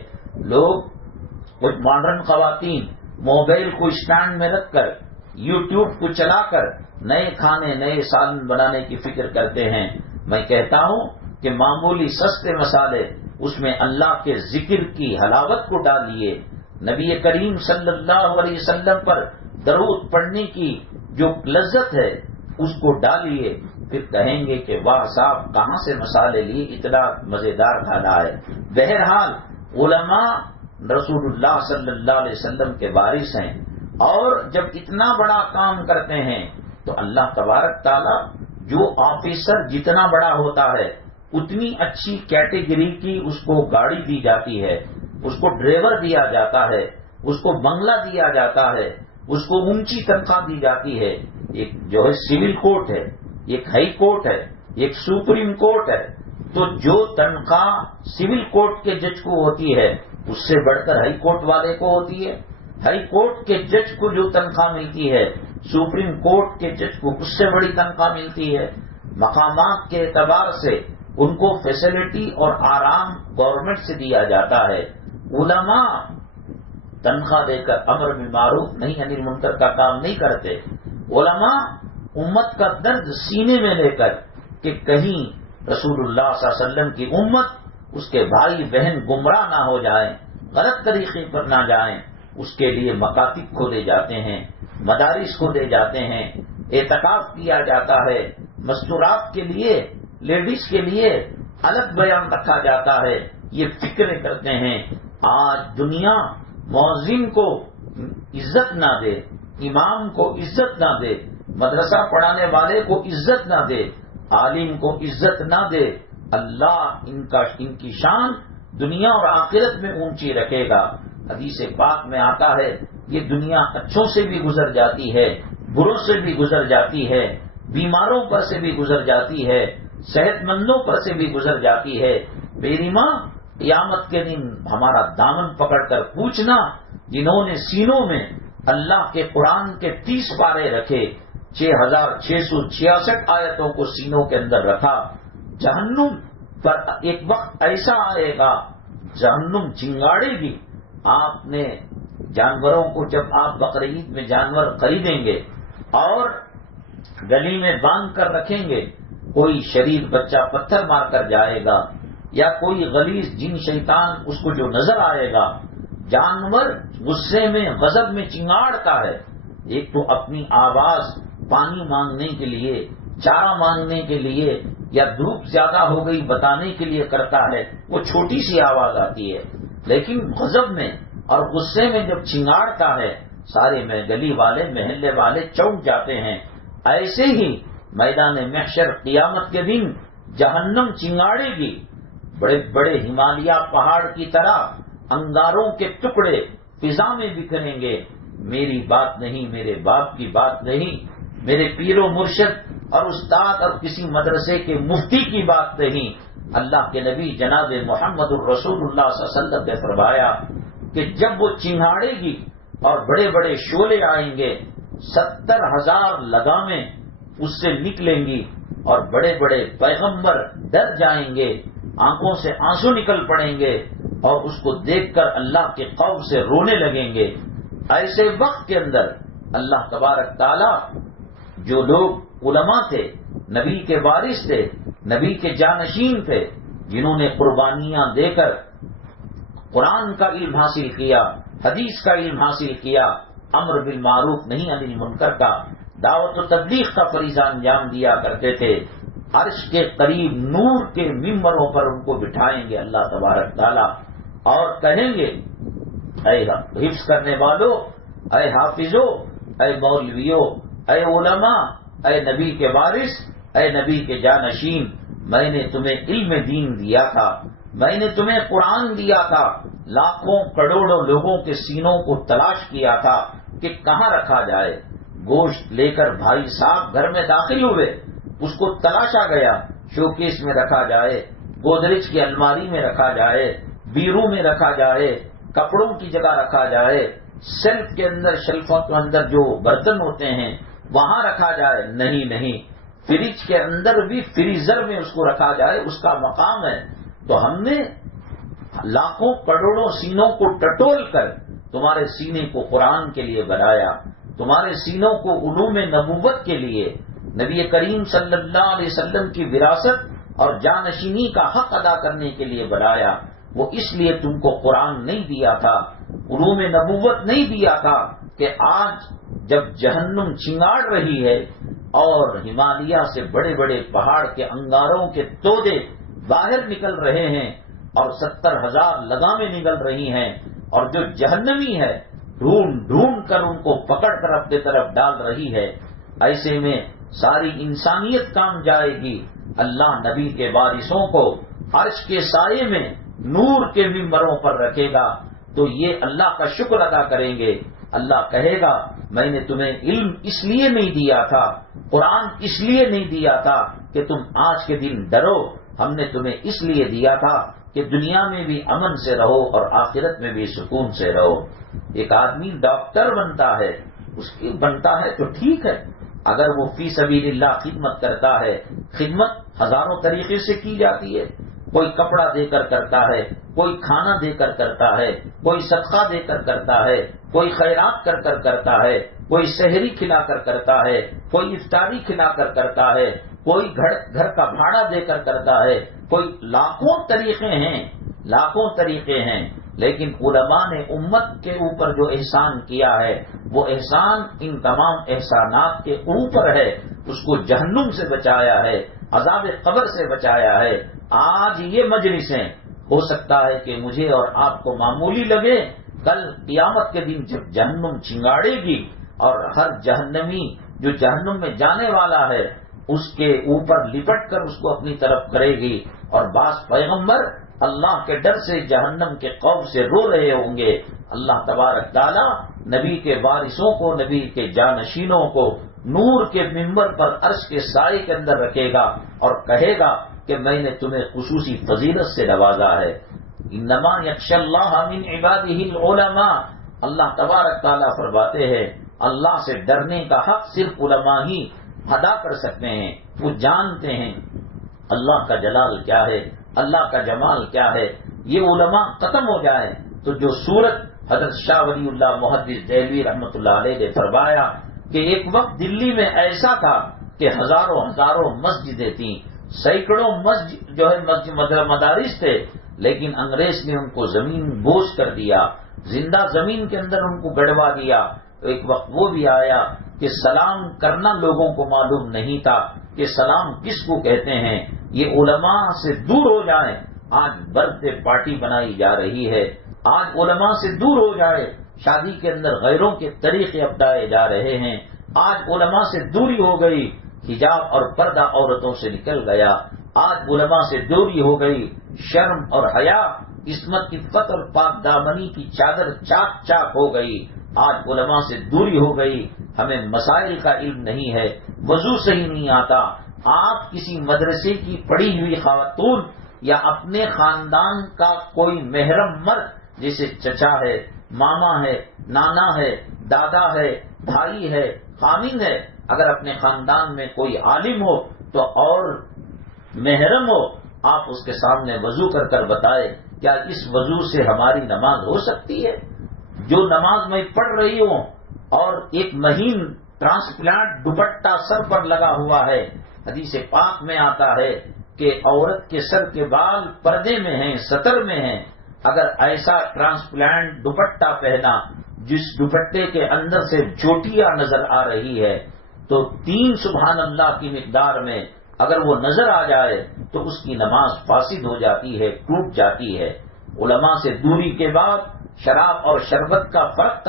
لوگ کچھ ماڈرن خواتین موبائل کو اسٹینڈ میں رکھ کر یوٹیوب کو چلا کر نئے کھانے، نئے سالن بنانے کی فکر کرتے ہیں. میں کہتا ہوں کہ معمولی سستے مسالے اس میں اللہ کے ذکر کی حلاوت کو ڈالیے، نبی کریم صلی اللہ علیہ وسلم پر درود پڑھنے کی جو لذت ہے اس کو ڈالیے، پھر کہیں گے کہ واہ صاحب کہاں سے مسالے لیے، اتنا مزیدار کھانا ہے. بہرحال علماء رسول اللہ صلی اللہ علیہ وسلم کے وارث ہیں اور جب اتنا بڑا کام کرتے ہیں تو اللہ تبارک تعالی جو آفیسر جتنا بڑا ہوتا ہے اتنی اچھی کیٹیگری کی اس کو گاڑی دی جاتی ہے، اس کو ڈرائیور دیا جاتا ہے، اس کو بنگلہ دیا جاتا ہے، اس کو اونچی تنخواہ دی جاتی ہے. ایک جو ہے سول کورٹ ہے، ایک ہائی کورٹ ہے، ایک سپریم کورٹ ہے. تو جو تنخواہ سول کورٹ کے جج کو ہوتی ہے اس سے بڑھ کر ہائی کورٹ والے کو ہوتی ہے. ہائی کورٹ کے جج کو جو تنخواہ ملتی ہے سپریم کورٹ کے جج کو اس سے بڑی تنخواہ ملتی ہے. مقامات کے اعتبار سے ان کو فیسلٹی اور آرام گورنمنٹ سے دیا جاتا ہے. علماء تنخواہ دے کر امر بالمعروف نہی عن المنکر کا کام نہیں کرتے. علماء امت کا درد سینے میں لے کر کہ کہیں رسول اللہ صلی اللہ علیہ وسلم کی امت، اس کے بھائی بہن گمراہ نہ ہو جائیں، غلط طریقے پر نہ جائیں، اس کے لیے مکاتب کھولے جاتے ہیں، مدارس کھولے جاتے ہیں، اعتکاف کیا جاتا ہے، مستورات کے لیے، لیڈیز کے لیے الگ بیان رکھا جاتا ہے. یہ فکریں کرتے ہیں. آج دنیا مؤذن کو عزت نہ دے، امام کو عزت نہ دے، مدرسہ پڑھانے والے کو عزت نہ دے، عالم کو عزت نہ دے. اللہ ان کی شان دنیا اور آخرت میں اونچی رکھے گا. حدیث پاک میں آتا ہے یہ دنیا اچھوں سے بھی گزر جاتی ہے، بروں سے بھی گزر جاتی ہے، بیماروں پر سے بھی گزر جاتی ہے، صحت مندوں پر سے بھی گزر جاتی ہے. میری ماں قیامت کے دن ہمارا دامن پکڑ کر پوچھنا جنہوں نے سینوں میں اللہ کے قرآن کے 30 پارے رکھے، 6666 آیتوں کو سینوں کے اندر رکھا. جہنم پر ایک وقت ایسا آئے گا جہنم چنگاڑے گی. آپ نے جانوروں کو جب آپ بقرعید میں جانور خریدیں گے اور گلی میں باندھ کر رکھیں گے، کوئی شریر بچہ پتھر مار کر جائے گا یا کوئی غلیظ جن شیطان اس کو جو نظر آئے گا. جانور غصے میں غضب میں چنگاڑتا ہے. ایک تو اپنی آواز پانی مانگنے کے لیے، چارہ مانگنے کے لیے یا دھوپ زیادہ ہو گئی بتانے کے لیے کرتا ہے، وہ چھوٹی سی آواز آتی ہے، لیکن غضب میں اور غصے میں جب چنگاڑتا ہے سارے میں گلی والے محلے والے چونک جاتے ہیں۔ ایسے ہی میدان محشر قیامت کے دن جہنم چنگاڑے گی، بڑے بڑے ہمالیہ پہاڑ کی طرح انگاروں کے ٹکڑے فضا میں بکھریں گے۔ میری بات نہیں، میرے باپ کی بات نہیں، میرے پیر و مرشد اور استاد اور کسی مدرسے کے مفتی کی بات نہیں، اللہ کے نبی جناب محمد الرسول اللہ صلی اللہ علیہ وسلم نے فرمایا کہ جب وہ چنگاڑے گی اور بڑے بڑے شعلے آئیں گے، 70,000 لگامیں اس سے نکلیں گی اور بڑے بڑے پیغمبر ڈر جائیں گے، آنکھوں سے آنسو نکل پڑیں گے اور اس کو دیکھ کر اللہ کے خوف سے رونے لگیں گے۔ ایسے وقت کے اندر اللہ تبارک تعالی جو لوگ علماء تھے، نبی کے وارث تھے، نبی کے جانشین تھے، جنہوں نے قربانیاں دے کر قرآن کا علم حاصل کیا، حدیث کا علم حاصل کیا، امر بالمعروف نہیں عن المنکر کا، دعوت و تبلیغ کا فریضہ انجام دیا کرتے تھے، عرش کے قریب نور کے ممبروں پر ان کو بٹھائیں گے اللہ تبارک تعالی اور کہیں گے اے حفظ کرنے والوں، اے حافظوں، اے مولویوں، اے علماء، اے نبی کے وارث، اے نبی کے جانشین، میں نے تمہیں علم دین دیا تھا، میں نے تمہیں قرآن دیا تھا، لاکھوں کروڑوں لوگوں کے سینوں کو تلاش کیا تھا کہ کہاں رکھا جائے، گوشت لے کر بھائی صاحب گھر میں داخل ہوئے، اس کو تلاشا گیا، شوکیس میں رکھا جائے، گودریج کی الماری میں رکھا جائے، بیرو میں رکھا جائے، کپڑوں کی جگہ رکھا جائے، شیلف کے اندر، شیلفوں کے اندر جو برتن ہوتے ہیں وہاں رکھا جائے، نہیں، فریج کے اندر بھی فریزر میں اس کو رکھا جائے، اس کا مقام ہے۔ تو ہم نے لاکھوں کروڑوں سینوں کو ٹٹول کر تمہارے سینے کو قرآن کے لیے بنایا، تمہارے سینوں کو علوم نبوت کے لیے، نبی کریم صلی اللہ علیہ وسلم کی وراثت اور جانشینی کا حق ادا کرنے کے لیے بنایا۔ وہ اس لیے تم کو قرآن نہیں دیا تھا، علوم نبوت نہیں دیا تھا کہ آج جب جہنم چنگاڑ رہی ہے اور ہمالیہ سے بڑے بڑے پہاڑ کے انگاروں کے تودے باہر نکل رہے ہیں اور 70,000 لگامیں نکل رہی ہیں، اور جو جہنمی ہے ڈھونڈ ڈھونڈ کر ان کو پکڑ کر اپنے طرف ڈال رہی ہے، ایسے میں ساری انسانیت کام جائے گی۔ اللہ نبی کے وارثوں کو عرش کے سائے میں نور کے ممبروں پر رکھے گا، تو یہ اللہ کا شکر ادا کریں گے۔ اللہ کہے گا میں نے تمہیں علم اس لیے نہیں دیا تھا، قرآن اس لیے نہیں دیا تھا کہ تم آج کے دن ڈرو، ہم نے تمہیں اس لیے دیا تھا کہ دنیا میں بھی امن سے رہو اور آخرت میں بھی سکون سے رہو۔ ایک آدمی ڈاکٹر بنتا ہے، اس کی بنتا ہے تو ٹھیک ہے، اگر وہ فی سبیل اللہ خدمت کرتا ہے، خدمت ہزاروں طریقے سے کی جاتی ہے، کوئی کپڑا دے کر کرتا ہے، کوئی کھانا دے کر کرتا ہے، کوئی صدقہ دے کر کرتا ہے، کوئی خیرات کر کر کرتا ہے، کوئی سحری کھلا کر کرتا ہے، کوئی افطاری کھلا کر کرتا ہے، کوئی گھر کا بھاڑا دے کر کرتا ہے، کوئی لاکھوں طریقے ہیں، لیکن علماء نے امت کے اوپر جو احسان کیا ہے وہ احسان ان تمام احسانات کے اوپر ہے، اس کو جہنم سے بچایا ہے، عذاب قبر سے بچایا ہے۔ آج یہ مجلسیں ہو سکتا ہے کہ مجھے اور آپ کو معمولی لگے، کل قیامت کے دن جب جہنم چنگاڑے گی اور ہر جہنمی جو جہنم میں جانے والا ہے اس کے اوپر لپٹ کر اس کو اپنی طرف کرے گی، اور بعض پیغمبر اللہ کے ڈر سے جہنم کے خوف سے رو رہے ہوں گے۔ اللہ تبارک تعالی نبی کے وارثوں کو، نبی کے جانشینوں کو نور کے ممبر پر عرش کے سائے کے اندر رکھے گا اور کہے گا کہ میں نے تمہیں خصوصی فضیلت سے نوازا ہے۔ انما یخشی اللہ من عبادہ العلماء، اللہ تبارک تعالیٰ فرماتے ہیں اللہ سے ڈرنے کا حق صرف علماء ہی ادا کر سکتے ہیں، وہ جانتے ہیں اللہ کا جلال کیا ہے، اللہ کا جمال کیا ہے۔ یہ علماء ختم ہو جائیں تو جو صورت حضرت شاہ ولی اللہ محدث دہلوی رحمۃ اللہ علیہ نے فرمایا کہ ایک وقت دلی میں ایسا تھا کہ ہزاروں مسجدیں تھیں، سینکڑوں مدارس تھے، لیکن انگریز نے ان کو زمین بوجھ کر دیا، زندہ زمین کے اندر ان کو گڑوا دیا۔ ایک وقت وہ بھی آیا کہ سلام کرنا لوگوں کو معلوم نہیں تھا کہ سلام کس کو کہتے ہیں، یہ علماء سے دور ہو جائیں. آج برتھ ڈے پارٹی بنائی جا رہی ہے. آج علماء سے دور ہو جائے. شادی کے اندر غیروں کے طریقے اپنائے جا رہے ہیں. آج علماء سے دوری ہو گئی. حجاب اور پردہ عورتوں سے نکل گیا. آج علماء سے دوری ہو گئی. شرم اور حیا، عصمت کی عفت اور پاک دامنی کی چادر چاک چاک ہو گئی. آج علماء سے دوری ہو گئی. ہمیں مسائل کا علم نہیں ہے، وضو صحیح نہیں آتا. آپ کسی مدرسے کی پڑھی ہوئی خاتون یا اپنے خاندان کا کوئی محرم مرد، جیسے چچا ہے، ماما ہے، نانا ہے، دادا ہے، بھائی ہے، خامن ہے، اگر اپنے خاندان میں کوئی عالم ہو تو اور محرم ہو، آپ اس کے سامنے وضو کر کر بتائے کیا اس وضو سے ہماری نماز ہو سکتی ہے؟ جو نماز میں پڑھ رہی ہوں اور ایک مہین ٹرانسپلانٹ دوپٹہ سر پر لگا ہوا ہے. حدیث پاک میں آتا ہے کہ عورت کے سر کے بال پردے میں ہیں، ستر میں ہیں. اگر ایسا ٹرانسپلانٹ دوپٹہ پہنا جس دوپٹے کے اندر سے چوٹیاں نظر آ رہی ہے تو 3 سبحان اللہ کی مقدار میں اگر وہ نظر آ جائے تو اس کی نماز فاسد ہو جاتی ہے، ٹوٹ جاتی ہے. علماء سے دوری کے بعد شراب اور شربت کا فرق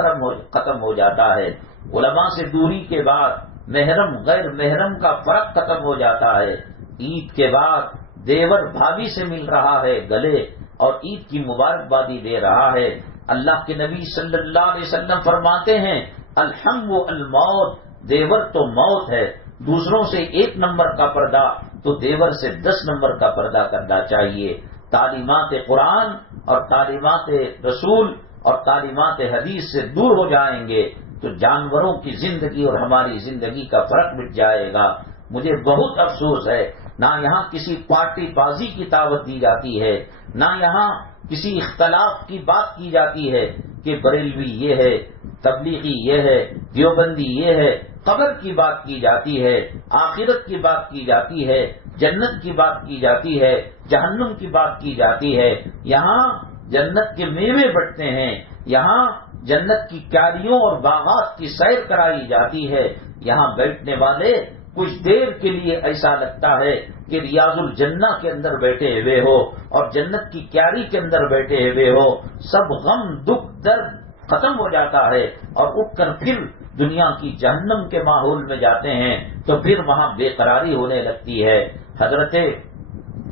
ختم ہو جاتا ہے. علماء سے دوری کے بعد محرم غیر محرم کا فرق ختم ہو جاتا ہے. عید کے بعد دیور بھابھی سے مل رہا ہے گلے اور عید کی مبارکبادی دے رہا ہے. اللہ کے نبی صلی اللہ علیہ وسلم فرماتے ہیں الحم و الموت، دیور تو موت ہے. دوسروں سے 1 نمبر کا پردہ تو دیور سے 10 نمبر کا پردہ کرنا چاہیے. تعلیمات قرآن اور تعلیمات رسول اور تعلیمات حدیث سے دور ہو جائیں گے تو جانوروں کی زندگی اور ہماری زندگی کا فرق مٹ جائے گا. مجھے بہت افسوس ہے، نہ یہاں کسی پارٹی بازی کی دعوت دی جاتی ہے، نہ یہاں کسی اختلاف کی بات کی جاتی ہے کہ بریلوی یہ ہے، تبلیغی یہ ہے، دیوبندی یہ ہے. قبر کی بات کی جاتی ہے، آخرت کی بات کی جاتی ہے، جنت کی بات کی جاتی ہے، جہنم کی بات کی جاتی ہے. یہاں جنت کے میوے بٹتے ہیں، یہاں جنت کی کیاریوں اور باغات کی سیر کرائی جاتی ہے. یہاں بیٹھنے والے کچھ دیر کے لیے ایسا لگتا ہے کہ ریاض الجنہ کے اندر بیٹھے ہوئے ہو اور جنت کی کیاری کے اندر بیٹھے ہوئے ہو. سب غم دکھ درد ختم ہو جاتا ہے اور اٹھ کر پھر دنیا کی جہنم کے ماحول میں جاتے ہیں تو پھر وہاں بے قراری ہونے لگتی ہے. حضرت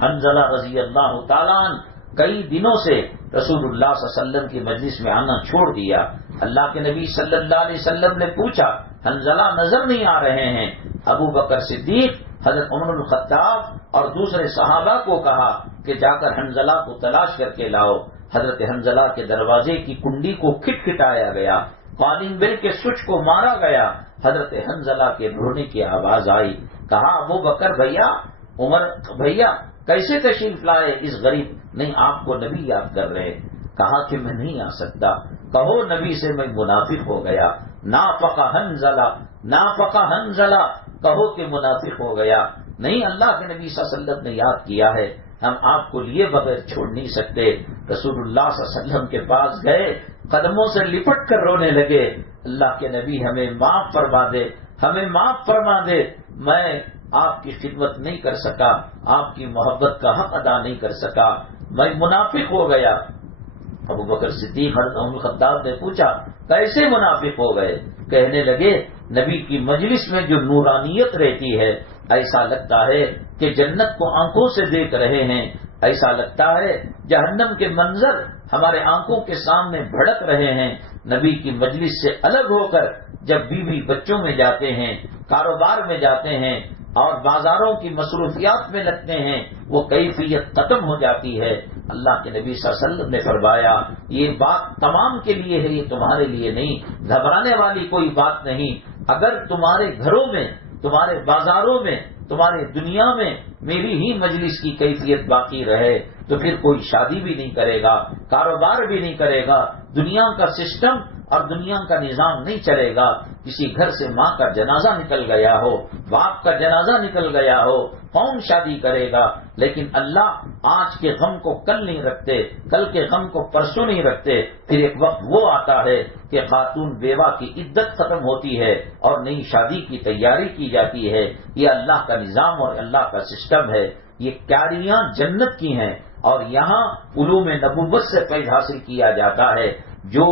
حنظلہ رضی اللہ تعالیٰ عنہ کئی دنوں سے رسول اللہ صلی اللہ علیہ وسلم کی مجلس میں آنا چھوڑ دیا. اللہ کے نبی صلی اللہ علیہ وسلم نے پوچھا حنظلہ نظر نہیں آ رہے ہیں. ابو بکر صدیق، حضرت عمر الخطاب اور دوسرے صحابہ کو کہا کہ جا کر حنظلہ کو تلاش کر کے لاؤ. حضرت حنظلہ کے دروازے کی کنڈی کو کھٹکھٹایا گیا، کالنگ بیل کے سوئچ کو مارا گیا. حضرت حنظلہ کے رونے کی آواز آئی. کہا ابو بکر بھیا، عمر بھیا کیسے تشریف لائے اس غریب؟ نہیں، آپ کو نبی یاد کر رہے. کہا کہ میں نہیں آ سکتا. کہو نبی سے میں منافق ہو گیا. نافق حنظلہ، نافق حنظلہ، کہو کہ منافق ہو گیا. نہیں، اللہ کے نبی صلی اللہ علیہ وسلم نے یاد کیا ہے، ہم آپ کو لیے بغیر چھوڑ نہیں سکتے. رسول اللہ صلی اللہ علیہ وسلم کے پاس گئے، قدموں سے لپٹ کر رونے لگے. اللہ کے نبی ہمیں معاف فرما دے، ہمیں معاف فرما دے. میں آپ کی خدمت نہیں کر سکا، آپ کی محبت کا حق ادا نہیں کر سکا، میں منافق ہو گیا. ابو بکر صدیق حضرت عمر الخطاب نے پوچھا کیسے منافق ہو گئے؟ کہنے لگے نبی کی مجلس میں جو نورانیت رہتی ہے ایسا لگتا ہے کہ جنت کو آنکھوں سے دیکھ رہے ہیں، ایسا لگتا ہے جہنم کے منظر ہمارے آنکھوں کے سامنے بھڑک رہے ہیں. نبی کی مجلس سے الگ ہو کر جب بیوی بچوں میں جاتے ہیں، کاروبار میں جاتے ہیں اور بازاروں کی مصروفیات میں لگتے ہیں، وہ کیفیت ختم ہو جاتی ہے. اللہ کے نبی صلی اللہ علیہ وسلم نے فرمایا یہ بات تمام کے لیے ہے، یہ تمہارے لیے نہیں. گھبرانے والی کوئی بات نہیں. اگر تمہارے گھروں میں، تمہارے بازاروں میں، تمہارے دنیا میں میری ہی مجلس کی کیفیت باقی رہے تو پھر کوئی شادی بھی نہیں کرے گا، کاروبار بھی نہیں کرے گا، دنیا کا سسٹم اور دنیا کا نظام نہیں چلے گا. کسی گھر سے ماں کا جنازہ نکل گیا ہو، باپ کا جنازہ نکل گیا ہو، کون شادی کرے گا؟ لیکن اللہ آج کے غم کو کل نہیں رکھتے، کل کے غم کو پرسوں نہیں رکھتے. پھر ایک وقت وہ آتا ہے کہ خاتون بیوہ کی عدت ختم ہوتی ہے اور نئی شادی کی تیاری کی جاتی ہے. یہ اللہ کا نظام اور اللہ کا سسٹم ہے. یہ کیاریاں جنت کی ہیں، اور یہاں علوم نبوت سے فیض حاصل کیا جاتا ہے۔ جو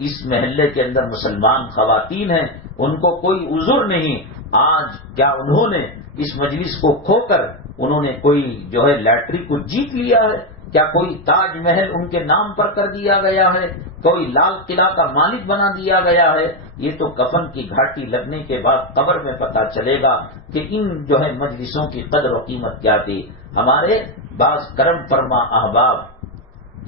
اس محلے کے اندر مسلمان خواتین ہیں ان کو کوئی عذر نہیں۔ آج کیا انہوں نے اس مجلس کو کھو کر انہوں نے کوئی جو ہے لاٹری کو جیت لیا ہے؟ کیا کوئی تاج محل ان کے نام پر کر دیا گیا ہے؟ کوئی لال قلعہ کا مالک بنا دیا گیا ہے؟ یہ تو کفن کی گھاٹی لگنے کے بعد قبر میں پتہ چلے گا کہ ان جو ہے مجلسوں کی قدر و قیمت کیا تھی۔ ہمارے بعض کرم فرما احباب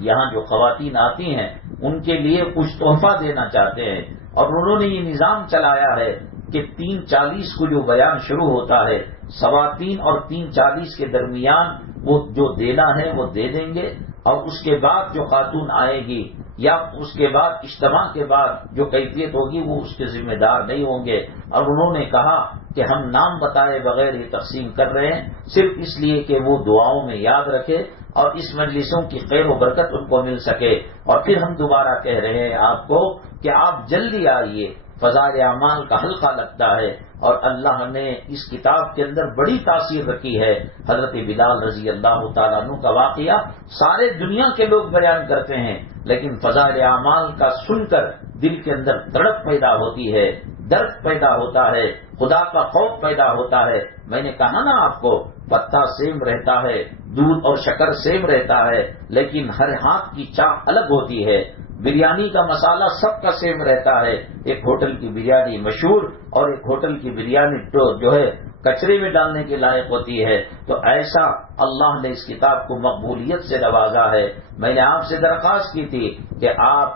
یہاں جو خواتین آتی ہیں ان کے لیے کچھ تحفہ دینا چاہتے ہیں، اور انہوں نے یہ نظام چلایا ہے کہ 3:40 کو جو بیان شروع ہوتا ہے 3:15 اور 3:40 کے درمیان وہ جو دینا ہے وہ دے دیں گے، اور اس کے بعد جو خاتون آئے گی یا اس کے بعد اجتماع کے بعد جو کیفیت ہوگی وہ اس کے ذمہ دار نہیں ہوں گے۔ اور انہوں نے کہا کہ ہم نام بتائے بغیر یہ تقسیم کر رہے ہیں صرف اس لیے کہ وہ دعاؤں میں یاد رکھے اور اس مجلسوں کی خیر و برکت ان کو مل سکے۔ اور پھر ہم دوبارہ کہہ رہے ہیں آپ کو کہ آپ جلدی آئیے، فضائل اعمال کا حلقہ لگتا ہے، اور اللہ نے اس کتاب کے اندر بڑی تاثیر رکھی ہے۔ حضرت بلال رضی اللہ تعالیٰ عنہ کا واقعہ سارے دنیا کے لوگ بیان کرتے ہیں، لیکن فضائل اعمال کا سن کر دل کے اندر تڑپ پیدا ہوتی ہے، درد پیدا ہوتا ہے، خدا کا خوف پیدا ہوتا ہے۔ میں نے کہا نا آپ کو، پتا سیم رہتا ہے، دودھ اور شکر سیم رہتا ہے، لیکن ہر ہاتھ کی چاہ الگ ہوتی ہے۔ بریانی کا مسالہ سب کا سیم رہتا ہے، ایک ہوٹل کی بریانی مشہور اور ایک ہوٹل کی بریانی تو جو ہے کچرے میں ڈالنے کے لائق ہوتی ہے۔ تو ایسا اللہ نے اس کتاب کو مقبولیت سے نوازا ہے۔ میں نے آپ سے درخواست کی تھی کہ آپ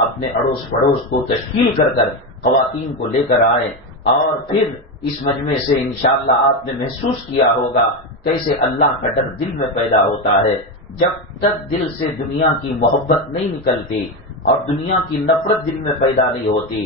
اپنے اڑوس پڑوس کو تشکیل کر کر خواتین کو لے کر آئیں، اور پھر اس مجمع سے انشاءاللہ آپ نے محسوس کیا ہوگا کیسے اللہ کا ڈر دل میں پیدا ہوتا ہے۔ جب تک دل سے دنیا کی محبت نہیں نکلتی اور دنیا کی نفرت دل میں پیدا نہیں ہوتی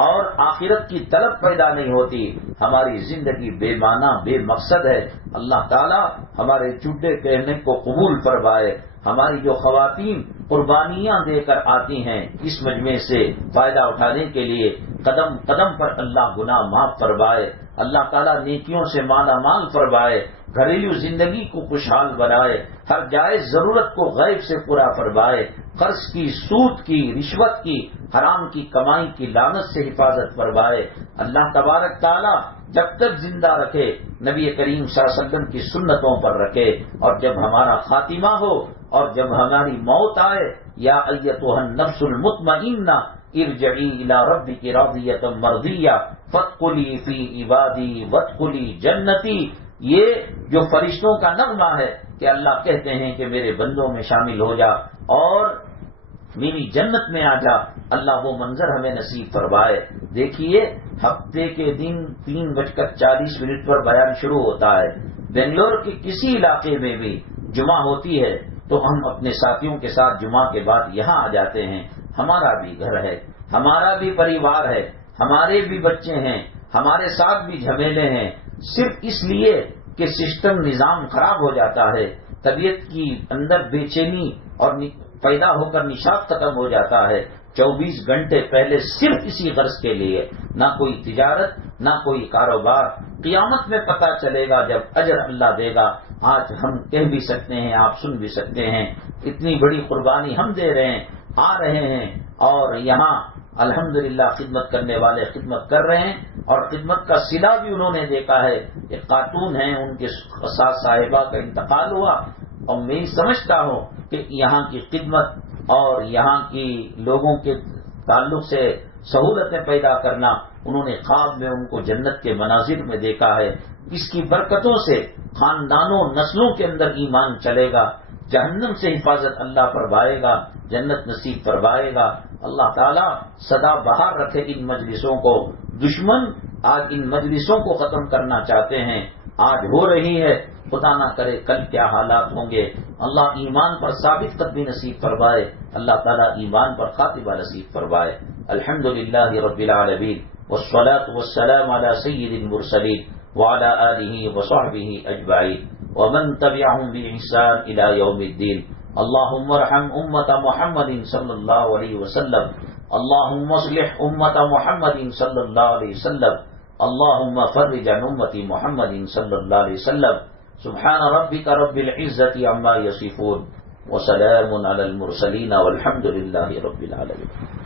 اور آخرت کی طلب پیدا نہیں ہوتی، ہماری زندگی بے معنی بے مقصد ہے۔ اللہ تعالی ہمارے چڈے کہنے کو قبول فرمائے۔ ہماری جو خواتین قربانیاں دے کر آتی ہیں اس مجمع سے فائدہ اٹھانے کے لیے، قدم قدم پر اللہ گناہ معاف فرمائے، اللہ تعالیٰ نیکیوں سے مالا مال فرمائے، گھریلو زندگی کو خوشحال بنائے، ہر جائز ضرورت کو غیب سے پورا فرمائے، قرض کی، سود کی، رشوت کی، حرام کی کمائی کی لعنت سے حفاظت فرمائے۔ اللہ تبارک تعالیٰ جب تک زندہ رکھے نبی کریم صلی اللہ علیہ وسلم کی سنتوں پر رکھے، اور جب ہمارا خاتمہ ہو اور جب ہماری موت آئے، یا ایتھا النفس المطمئنہ ارجعی الی ربک راضیۃ مرضیہ فادخلی فی عبادی وادخلی جنتی، یہ جو فرشتوں کا نغمہ ہے کہ اللہ کہتے ہیں کہ میرے بندوں میں شامل ہو جا اور میری جنت میں آ جا۔ اللہ وہ منظر ہمیں نصیب فرمائے۔ دیکھیے ہفتے کے دن 3:40 پر بیان شروع ہوتا ہے۔ بنگلور کے کسی علاقے میں بھی جمعہ ہوتی ہے تو ہم اپنے ساتھیوں کے ساتھ جمعہ کے بعد یہاں آ جاتے ہیں۔ ہمارا بھی گھر ہے، ہمارا بھی پریوار ہے، ہمارے بھی بچے ہیں، ہمارے ساتھ بھی جھمیلے ہیں، صرف اس لیے کہ سسٹم نظام خراب ہو جاتا ہے، طبیعت کی اندر بے چینی اور پیدا ہو کر نشاط ختم ہو جاتا ہے۔ 24 گھنٹے پہلے صرف اسی غرض کے لیے، نہ کوئی تجارت نہ کوئی کاروبار۔ قیامت میں پتہ چلے گا جب اجر اللہ دے گا۔ آج ہم کہہ بھی سکتے ہیں، آپ سن بھی سکتے ہیں، اتنی بڑی قربانی ہم دے رہے ہیں، آ رہے ہیں، اور یہاں الحمدللہ خدمت کرنے والے خدمت کر رہے ہیں، اور خدمت کا صلہ بھی انہوں نے دیکھا ہے۔ ایک خاتون ہیں، ان کے ساتھ صاحبہ کا انتقال ہوا، اور میں سمجھتا ہوں کہ یہاں کی خدمت اور یہاں کی لوگوں کے تعلق سے سہولتیں پیدا کرنا، انہوں نے خواب میں ان کو جنت کے مناظر میں دیکھا ہے۔ اس کی برکتوں سے خاندانوں نسلوں کے اندر ایمان چلے گا، جہنم سے حفاظت اللہ فرمائے گا، جنت نصیب فرمائے گا۔ اللہ تعالیٰ سدا بہار رکھے ان مجلسوں کو۔ دشمن آج ان مجلسوں کو ختم کرنا چاہتے ہیں، آج ہو رہی ہے، خدا نہ کرے کل کیا حالات ہوں گے۔ اللہ ایمان پر ثابت قدمی نصیب فرمائے، اللہ تعالیٰ ایمان پر خاتمہ نصیب فرمائے۔ الحمدللہ رب العالمین والصلاة والسلام علی سید المرسلین وعلی آلہ وصحبہ اجمعین ومن تبعهم بإحسان إلى يوم الدين۔ اللهم ارحم امت محمد صلی اللہ علیہ وسلم، اللهم اصلح امت محمد صلی اللہ علیہ وسلم، اللهم فرج عن امت محمد صلی اللہ علیہ وسلم۔ سبحان ربک رب العزت عما یصفون وسلام علی المرسلین والحمد للہ رب العالمین.